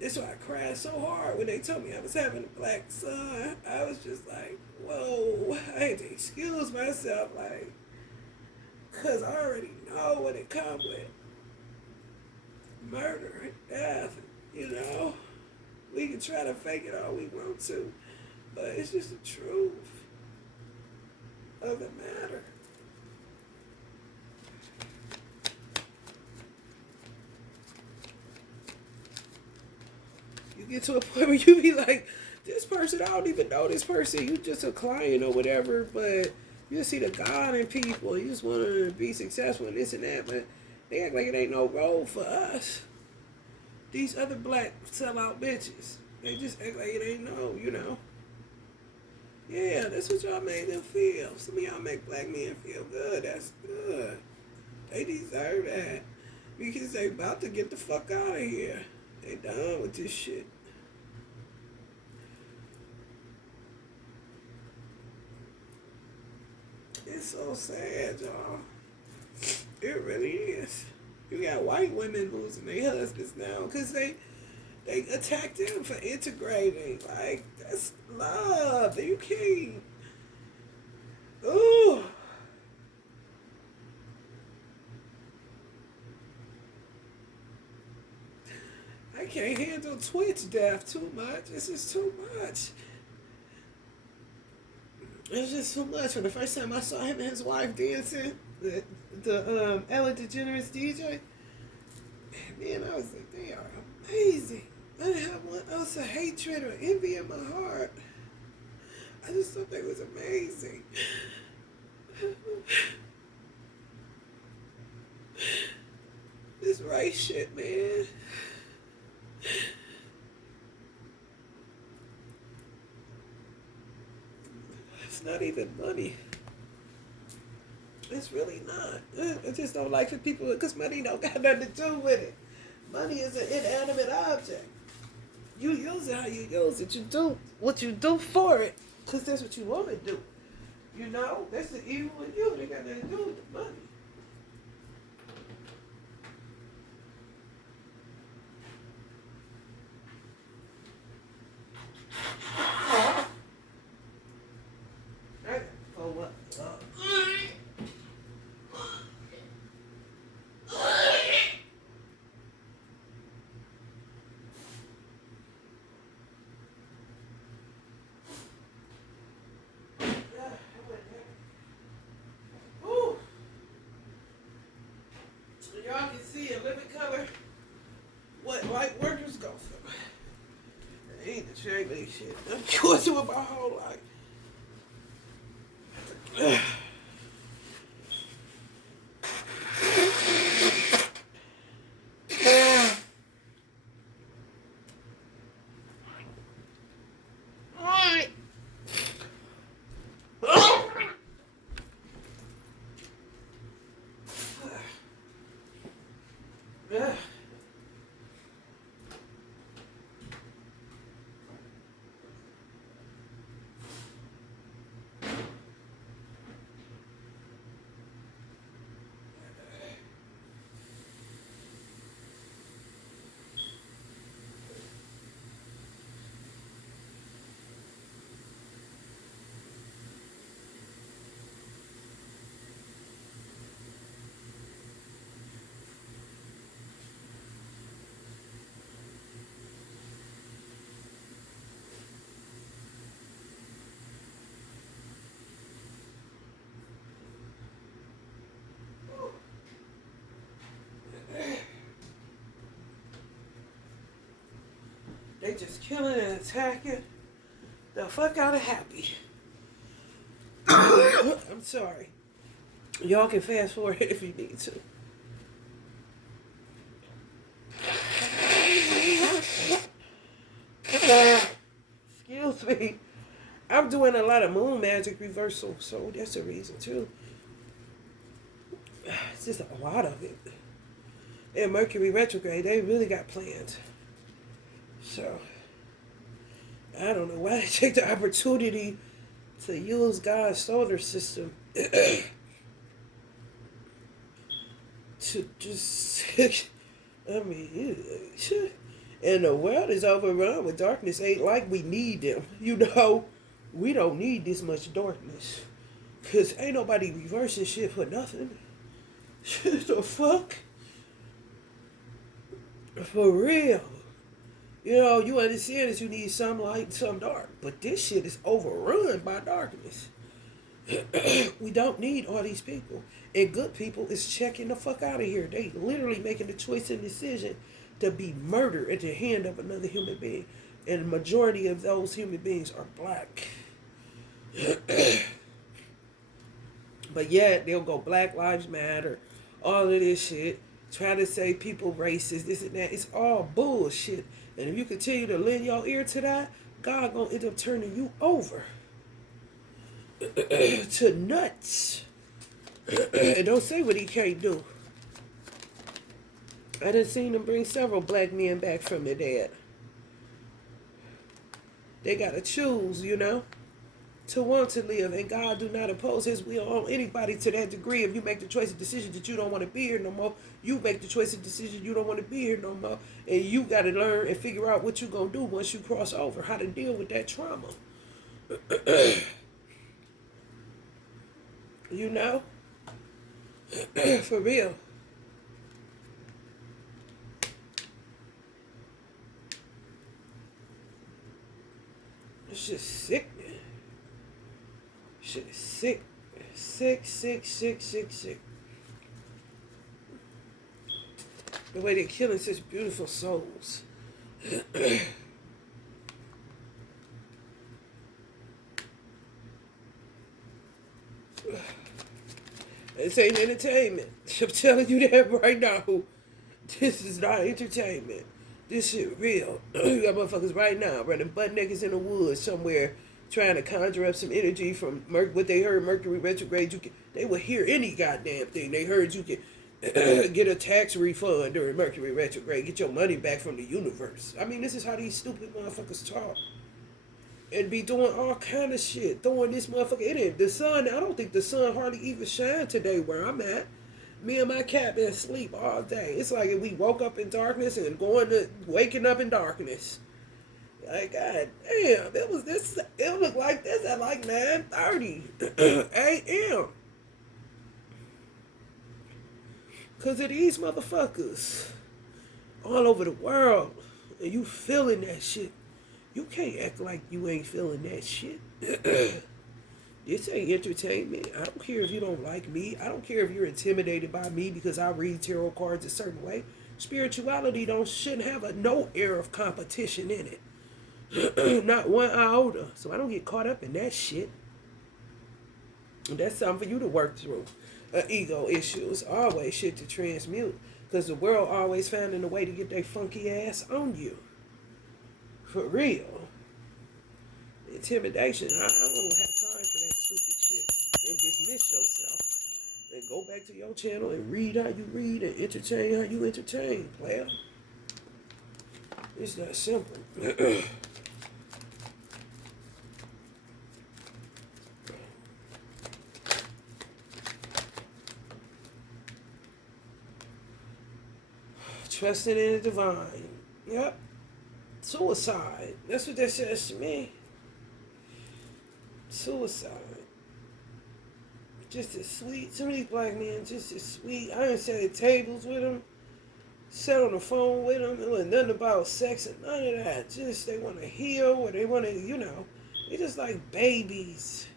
that's why I cried so hard when they told me I was having a black son. I was just like, whoa. I had to excuse myself, like, because I already know what it comes with. Murder and death, We can try to fake it all we want to, but it's just the truth of the matter. You get to a point where you be like, this person, I don't even know this person. You just a client or whatever, but you see the God in people. You just want to be successful and this and that, but they act like it ain't no role for us. These other black sellout bitches, they just act like it ain't no, Yeah, that's what y'all made them feel. Some of y'all make black men feel good. That's good. They deserve that. Because they about to get the fuck out of here. They done with this shit. It's so sad, y'all. It really is. You got white women losing their husbands now because they attack them for integrating. Like, that's love. You can't. Ooh. can't handle Twitch death too much. This is too much. It's just too much. When the first time I saw him and his wife dancing, the Ellen DeGeneres DJ, man, I was like, they are amazing. I didn't have one ounce of hatred or envy in my heart. I just thought they was amazing. This race shit, man. It's not even money. It's really not. I just don't like for people, because money don't got nothing to do with it. Money is an inanimate object. You use it how you use it. You do what you do for it, because that's what you want to do. You know, that's the evil in you. They got nothing to do with the money. For what? Y'all can see in living color what light workers go through. I ain't the cheerleading shit. I'm going through it my whole life. They just killing and attacking the fuck out of Happy. I'm sorry. Y'all can fast forward if you need to. Excuse me. I'm doing a lot of moon magic reversal, so that's the reason too. It's just a lot of it. And Mercury retrograde, they really got plans. So, I don't know why they take the opportunity to use God's solar system to just, I mean, and the world is overrun with darkness. Ain't like we need them. You know, we don't need this much darkness. Because ain't nobody reversing shit for nothing. The fuck? For real. You know, you understand that you need some light and some dark. But this shit is overrun by darkness. We don't need all these people. And good people is checking the fuck out of here. They literally making the choice and decision to be murdered at the hand of another human being. And the majority of those human beings are black. But yet, they'll go Black Lives Matter, all of this shit, try to say people racist, this and that. It's all bullshit. And if you continue to lend your ear to that, God gonna end up turning you over to nuts. And don't say what he can't do. I done seen him bring several black men back from their dead. They gotta choose, you know, to want to live. And God do not impose his will on anybody to that degree. If you make the choice of decision that you don't want to be here no more, you make the choice of decision you don't want to be here no more. And you got to learn and figure out what you're going to do once you cross over, how to deal with that trauma. You know? For real. It's just sickening. Shit is sick. Sick, sick, sick, sick, sick. The way they're killing such beautiful souls. This ain't entertainment. I'm telling you that right now. This is not entertainment. This shit real. You got motherfuckers right now running butt naked in the woods somewhere trying to conjure up some energy from what they heard Mercury retrograde. They will hear any goddamn thing. They heard you can get a tax refund during Mercury retrograde, get your money back from the universe. I mean, this is how these stupid motherfuckers talk. And be doing all kind of shit. Throwing this motherfucker in it. The sun, I don't think the sun hardly even shine today where I'm at. Me and my cat been asleep all day. It's like if we woke up in darkness and waking up in darkness. Like, god damn, it looked like this at like 9:30 a.m. Cause of these motherfuckers all over the world. And you feeling that shit. You can't act like you ain't feeling that shit. This ain't entertainment. I don't care if you don't like me. I don't care if you're intimidated by me because I read tarot cards a certain way. Spirituality shouldn't have no air of competition in it. Not one iota. So I don't get caught up in that shit. That's something for you to work through. Ego issues. Always shit to transmute. Because the world always finding a way to get their funky ass on you. For real. Intimidation. I don't have time for that stupid shit. And dismiss yourself. And go back to your channel and read how you read and entertain how you entertain, player. It's that simple. Trusting in the divine. Yep. Suicide. That's what that says to me. Suicide. Just as sweet. Some of these black men just as sweet. I didn't sit at tables with them. Sat on the phone with them. It wasn't nothing about sex and none of that. Just they want to heal or they want to, they just like babies.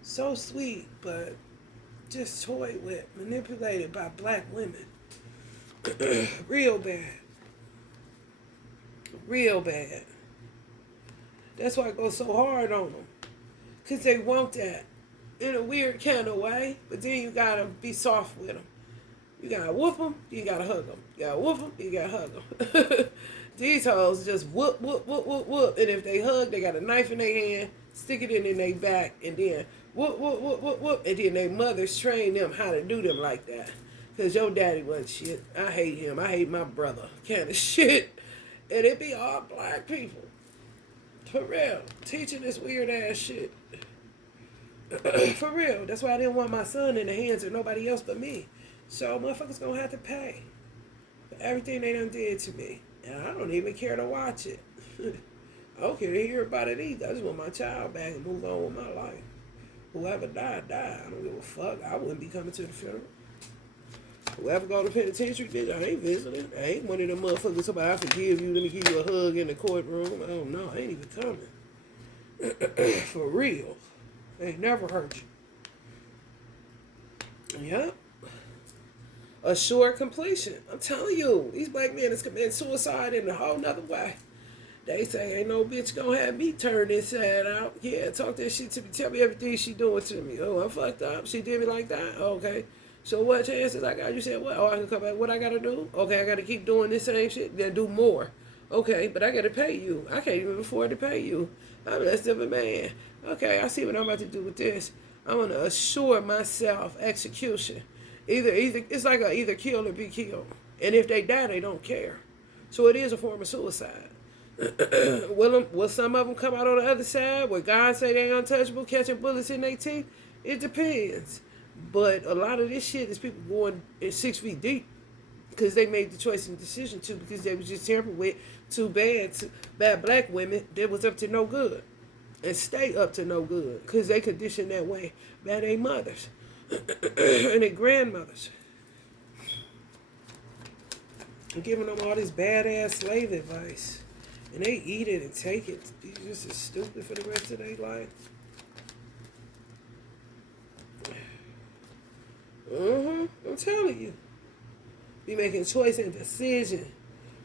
So sweet, but just toyed with, manipulated by black women. Real bad. Real bad. That's why I go so hard on them. Because they want that in a weird kind of way. But then you got to be soft with them. You got to whoop them, you got to hug them. You got to whoop them, you got to hug them. These hoes just whoop, whoop, whoop, whoop, whoop. And if they hug, they got a knife in their hand, stick it in their back, and then whoop, whoop, whoop, whoop, whoop. And then their mothers train them how to do them like that. Because your daddy wasn't shit. I hate him. I hate my brother. Kind of shit. And it be all black people. For real. Teaching this weird ass shit. For real. That's why I didn't want my son in the hands of nobody else but me. So motherfuckers gonna have to pay for everything they done did to me. And I don't even care to watch it. I don't care to hear about it either. I just want my child back and move on with my life. Whoever died. I don't give a fuck. I wouldn't be coming to the funeral. Whoever go to penitentiary, bitch, I ain't visiting. I ain't one of them motherfuckers somebody I forgive you, let me give you a hug in the courtroom. Oh no, I ain't even coming. For real. They ain't never hurt you. Yep. Assured completion. I'm telling you, these black men is committing suicide in a whole nother way. They say ain't no bitch gonna have me turn inside out. Yeah, talk that shit to me. Tell me everything she doing to me. Oh, I'm fucked up. She did me like that. Okay. So what chances I got? You said what? Oh, I can come back. What I gotta do? Okay, I gotta keep doing this same shit. Then do more. Okay, but I gotta pay you. I can't even afford to pay you. I'm less of a man. Okay, I see what I'm about to do with this. I'm gonna assure myself execution. Either it's like either kill or be killed. And if they die, they don't care. So it is a form of suicide. Will some of them come out on the other side where God say they untouchable, catching bullets in their teeth? It depends. But a lot of this shit is people going 6 feet deep because they made the choice and decision to, because they was just tampered with bad black women that was up to no good and stay up to no good because they conditioned that way by their mothers and their grandmothers. And giving them all this badass slave advice. And they eat it and take it. These just as stupid for the rest of their life. I'm telling you. Be making choice and decision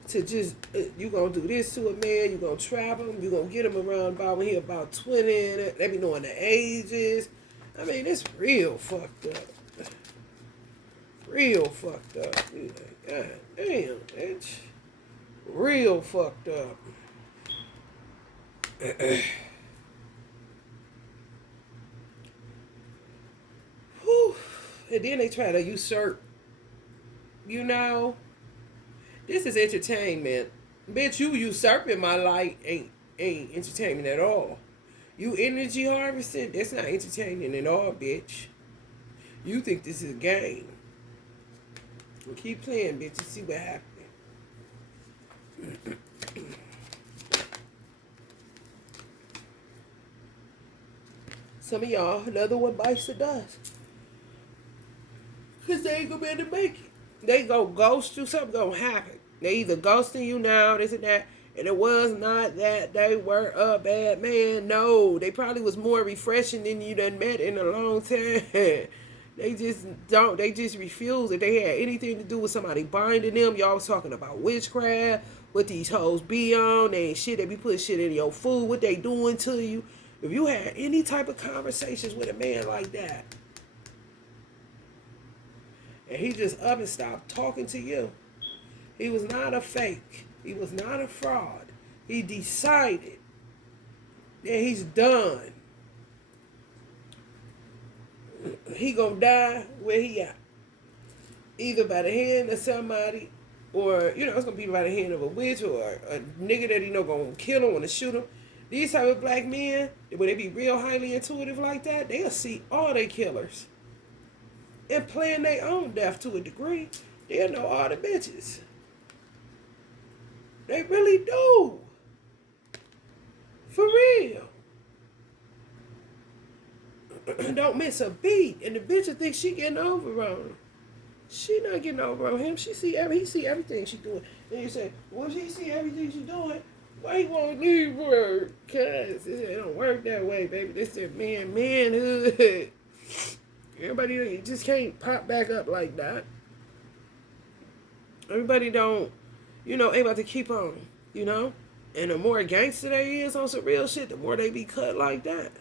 to just, you gonna do this to a man, you gonna trap him, you gonna get him around about when he about 20, they be knowing the ages. I mean, it's real fucked up. Real fucked up. You like, God damn, it's real fucked up. Whew. And then they try to usurp, you know. This is entertainment. Bitch, you usurping my light ain't entertainment at all. You energy harvesting, that's not entertaining at all, bitch. You think this is a game. Well, keep playing, bitch, and see what happens. Some of y'all, another one bites the dust. Because they ain't going to be able to make it. They go ghost you, something going to happen. They either ghosting you now, this and that. And it was not that they were a bad man. No, they probably was more refreshing than you done met in a long time. They just refuse. If they had anything to do with somebody binding them, y'all was talking about witchcraft, what these hoes be on, they ain't shit, they be putting shit in your food, what they doing to you. If you had any type of conversations with a man like that, and he just up and stopped talking to you, he was not a fake. He was not a fraud. He decided that he's done. He gonna die where he at. Either by the hand of somebody, or, it's gonna be by the hand of a witch, or a nigga that gonna kill him, wanna shoot him. These type of black men, when they be real highly intuitive like that, they'll see all they killers and plan their own death to a degree. They'll know all the bitches. They really do. For real. Don't miss a beat. And the bitch will think she getting over on him. She not getting over on him. He see everything she doing. And you say, well, she see everything she doing, why he won't leave her? Cause it don't work that way, baby. This is manhood. Everybody just can't pop back up like that. Everybody don't, ain't about to keep on, And the more gangster they is on some real shit, the more they be cut like that.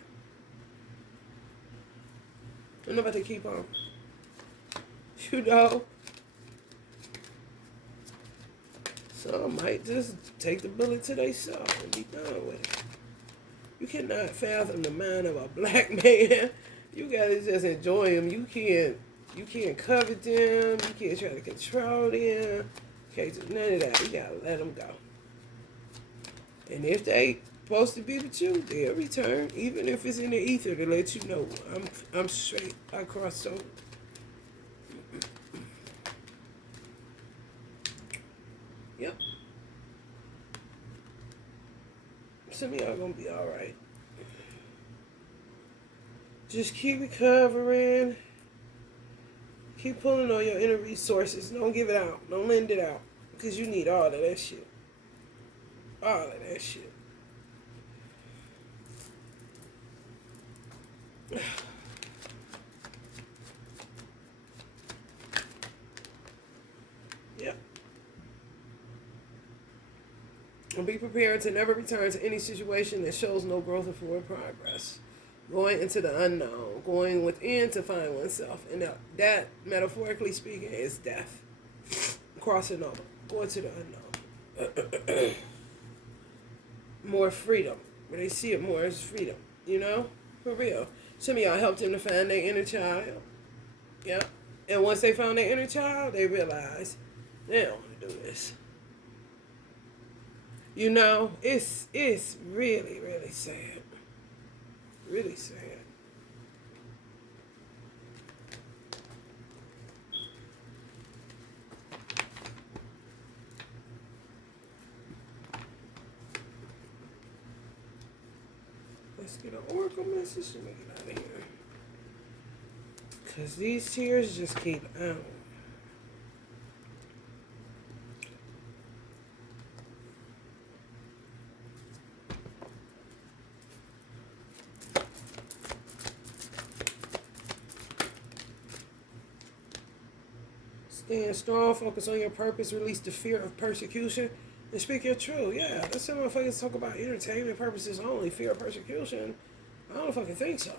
I'm about to keep on. Some might just take the bullet to their soul and be done with it. You cannot fathom the mind of a black man. You gotta just enjoy him. You can't covet them. You can't try to control them. You can't do none of that. You gotta let them go. And if they supposed to be with you, they'll return, even if it's in the ether, to let you know I'm straight. I crossed over. Yep. Some of y'all gonna be all right. Just keep recovering. Keep pulling on your inner resources. Don't give it out. Don't lend it out. Because you need all of that shit. All of that shit. Yep. And be prepared to never return to any situation that shows no growth or forward progress. Going into the unknown. Going within to find oneself. And that, metaphorically speaking, is death. Crossing over. Going to the unknown. More freedom. When they see it more as freedom. For real. Some of y'all helped them to find their inner child. Yeah. And once they found their inner child, they realized they don't want to do this. It's really, really sad. Really sad. Let's get an oracle message and get out of here. Because these tears just keep out. Stand strong, focus on your purpose, release the fear of persecution, and speak your truth. Yeah, that's some motherfuckers talk about entertainment purposes only, fear of persecution. I don't fucking think so.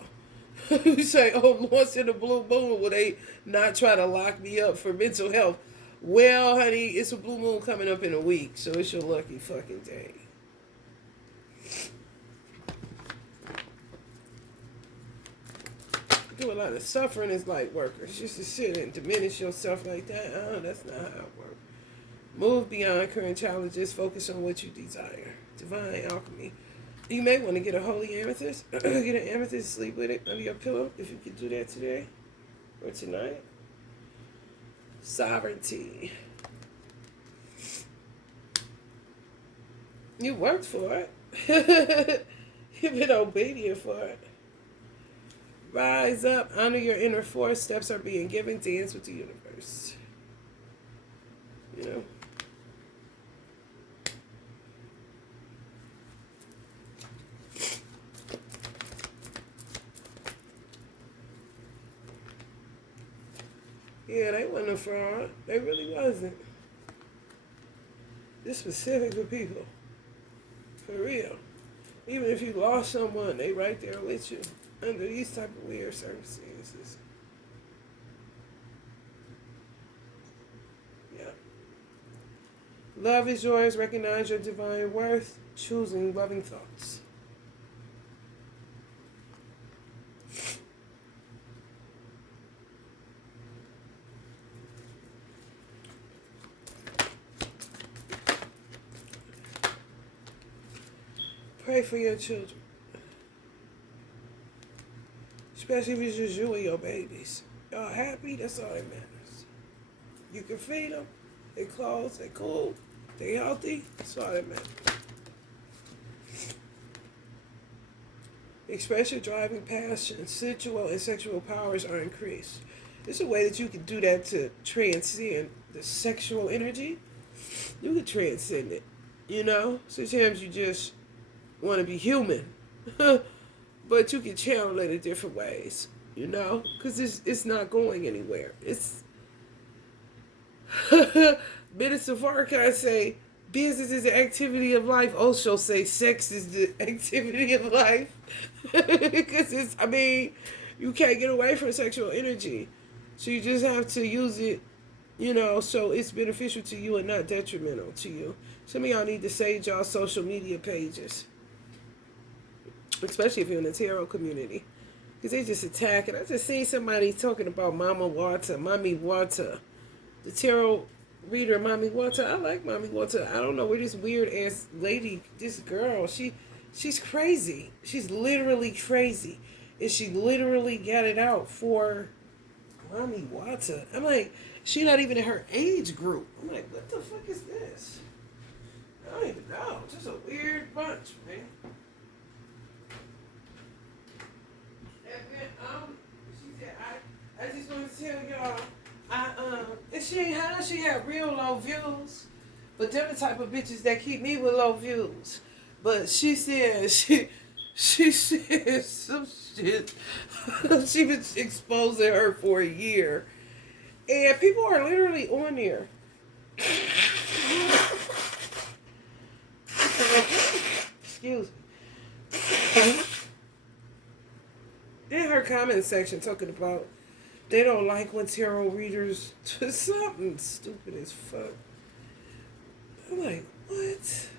You say, oh, once in a blue moon, will they not try to lock me up for mental health? Well, honey, it's a blue moon coming up in a week, so it's your lucky fucking day. Do a lot of suffering as light workers. Just to sit and diminish yourself like that, that's not how it works. Move beyond current challenges. Focus on what you desire. Divine alchemy. You may want to get a holy amethyst. Get an amethyst, sleep with it under your pillow if you could do that today or tonight. Sovereignty. You worked for it. You've been obedient for it. Rise up, honor your inner force. Steps are being given. Dance with the universe. You know. Yeah, they wasn't a fraud. They really wasn't. This specific for people. For real. Even if you lost someone, they right there with you under these type of weird circumstances. Yeah. Love is yours. Recognize your divine worth. Choosing loving thoughts. Pray for your children. Especially if it's just you and your babies. Y'all happy? That's all that matters. You can feed them. They clothes. They cool. They healthy. That's all that matters. Express your driving passion. Sensual and sexual powers are increased. There's a way that you can do that to transcend the sexual energy. You can transcend it. You know? Sometimes you just want to be human. But you can channel it in different ways, you know, because it's not going anywhere. It's Minister Farrakhan say business is the activity of life. Osho say sex is the activity of life, because you can't get away from sexual energy, so you just have to use it, you know, so it's beneficial to you and not detrimental to you. Some of y'all need to sage y'all social media pages. Especially if you're in the tarot community. Because they just attack it. I just seen somebody talking about Mama Water, Mommy Water. The tarot reader, Mommy Water. I like Mommy Water. I don't know where this weird ass lady, this girl, she's crazy. She's literally crazy. And she literally got it out for Mommy Water. I'm like, she not even in her age group. I'm like, what the fuck is this? I don't even know. Just a weird bunch, man. She said, I just want to tell y'all, and she had real low views, but they're the type of bitches that keep me with low views. But she said she said some shit. She was exposing her for a year, and people are literally on there. Excuse me. In her comment section talking about they don't like when tarot readers do something stupid as fuck. I'm like, what?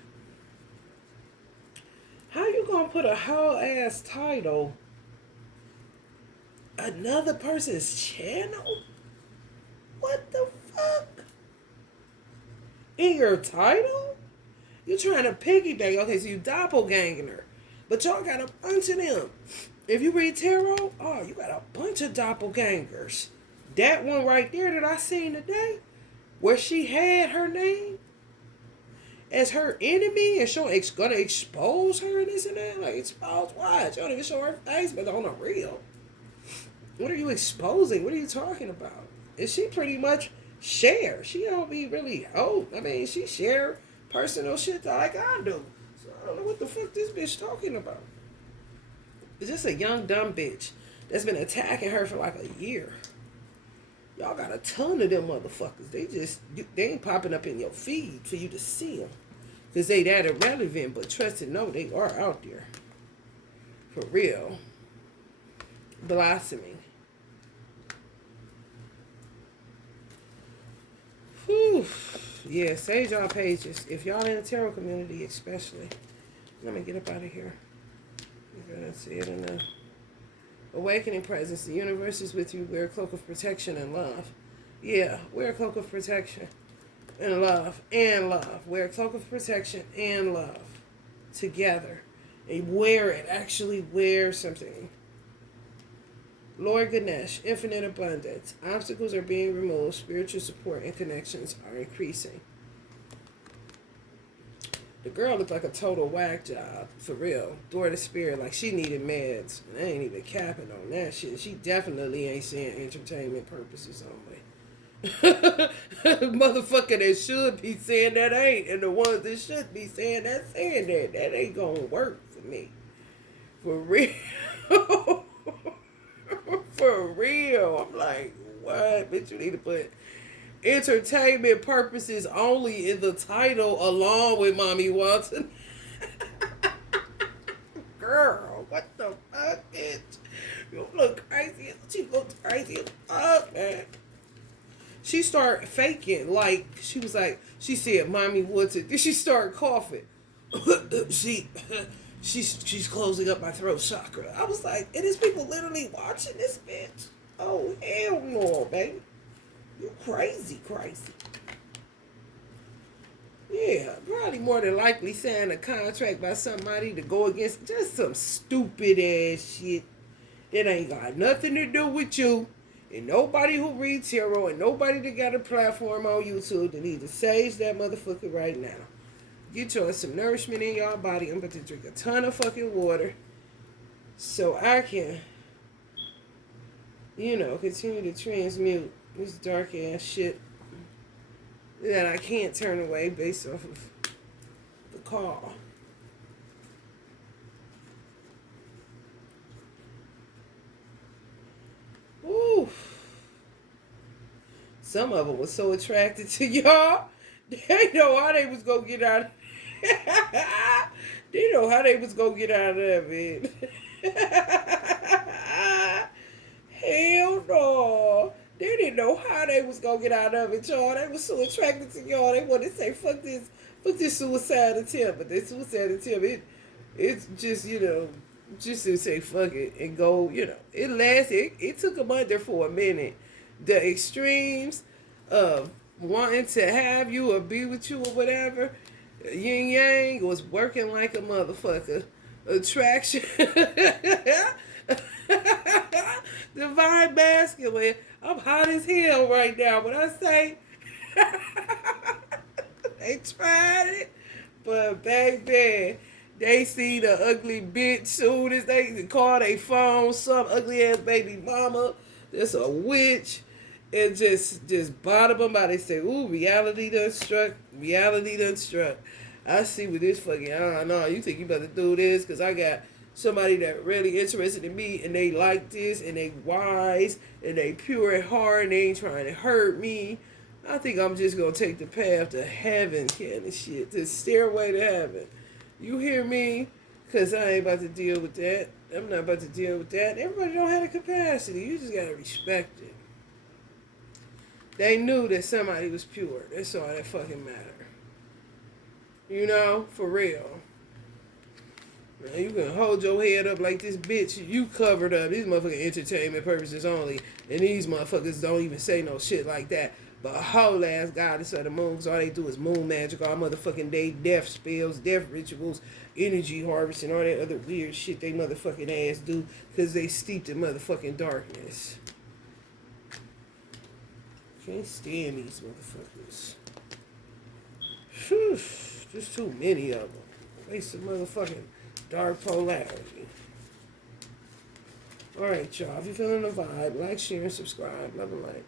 How you gonna put a whole ass title another person's channel? What the fuck? In your title? You trying to piggyback. Okay, so you doppelganging her. But y'all got a bunch of them. If you read tarot, oh, you got a bunch of doppelgangers. That one right there that I seen today, where she had her name as her enemy and gonna expose her and this and that. Like, expose what? She don't even show her face, but on the real. What are you exposing? What are you talking about? And she pretty much share. She don't be really she share personal shit like I do. So I don't know what the fuck this bitch talking about. It's just a young, dumb bitch that's been attacking her for like a year. Y'all got a ton of them motherfuckers. They ain't popping up in your feed for you to see them. Because they that irrelevant, but trust and know they are out there. For real. Blossoming. Whew. Yeah, sage y'all pages. If y'all in the tarot community especially. Let me get up out of here. You're going to see it in the awakening presence. The universe is with you. Wear a cloak of protection and love. Yeah, wear a cloak of protection and love. And love. Wear a cloak of protection and love. Together. And wear it. Actually wear something. Lord Ganesh, infinite abundance. Obstacles are being removed. Spiritual support and connections are increasing. The girl looked like a total whack job, for real. Door to spirit, like she needed meds. And I ain't even capping on that shit. She definitely ain't saying entertainment purposes only. Motherfucker that should be saying that ain't. And the ones that should be saying that, saying that. That ain't gonna work for me. For real. For real. I'm like, what? Bitch, you need to put entertainment purposes only in the title along with Mommy Watson. Girl, what the fuck, bitch? You look crazy. She looks crazy as fuck, man. She started faking. Like, she was like, she said, Mommy Watson. Then she started coughing. She's closing up my throat chakra. I was like, and there's people literally watching this bitch. Oh, hell no, baby. You crazy. Yeah, probably more than likely sign a contract by somebody to go against just some stupid ass shit that ain't got nothing to do with you. And nobody who reads tarot and nobody that got a platform on YouTube that need to sage that motherfucker right now. Get y'all some nourishment in y'all body. I'm about to drink a ton of fucking water so I can, continue to transmute this dark ass shit that I can't turn away based off of the call. Ooh. Some of them was so attracted to y'all. They know how they was gonna get out. They know how they was gonna get out of it. Hell no. They didn't know how they was gonna get out of it, y'all. They was so attracted to y'all. They wanted to say, fuck this suicide attempt. But this suicide attempt, it's just, just to say fuck it and go, it lasted. It took them under for a minute. The extremes of wanting to have you or be with you or whatever, yin yang was working like a motherfucker. Attraction. Divine masculine. I'm hot as hell right now. When I say they tried it, but baby, they see the ugly bitch soon as they call their phone some ugly ass baby mama that's a witch, and just bottom them out. They say, ooh, reality done struck. I see what this fucking, I don't know, you think you better do this because I got somebody that really interested in me and they like this and they wise and they pure at heart and they ain't trying to hurt me. I think I'm just going to take the path to heaven kind of shit, the stairway to heaven. You hear me? Because I ain't about to deal with that. I'm not about to deal with that. Everybody don't have the capacity. You just got to respect it. They knew that somebody was pure. That's all that fucking mattered. For real. Now you can hold your head up like this bitch. You covered up. These motherfucking entertainment purposes only. And these motherfuckers don't even say no shit like that. But a whole ass goddess of the moon. Because all they do is moon magic. All motherfucking day. Death spells. Death rituals. Energy harvesting. All that other weird shit they motherfucking ass do. Because they steeped in motherfucking darkness. Can't stand these motherfuckers. Whew. There's too many of them. Waste of motherfucking dark polarity. Alright, y'all. If you're feeling the vibe, like, share, and subscribe. Love and light.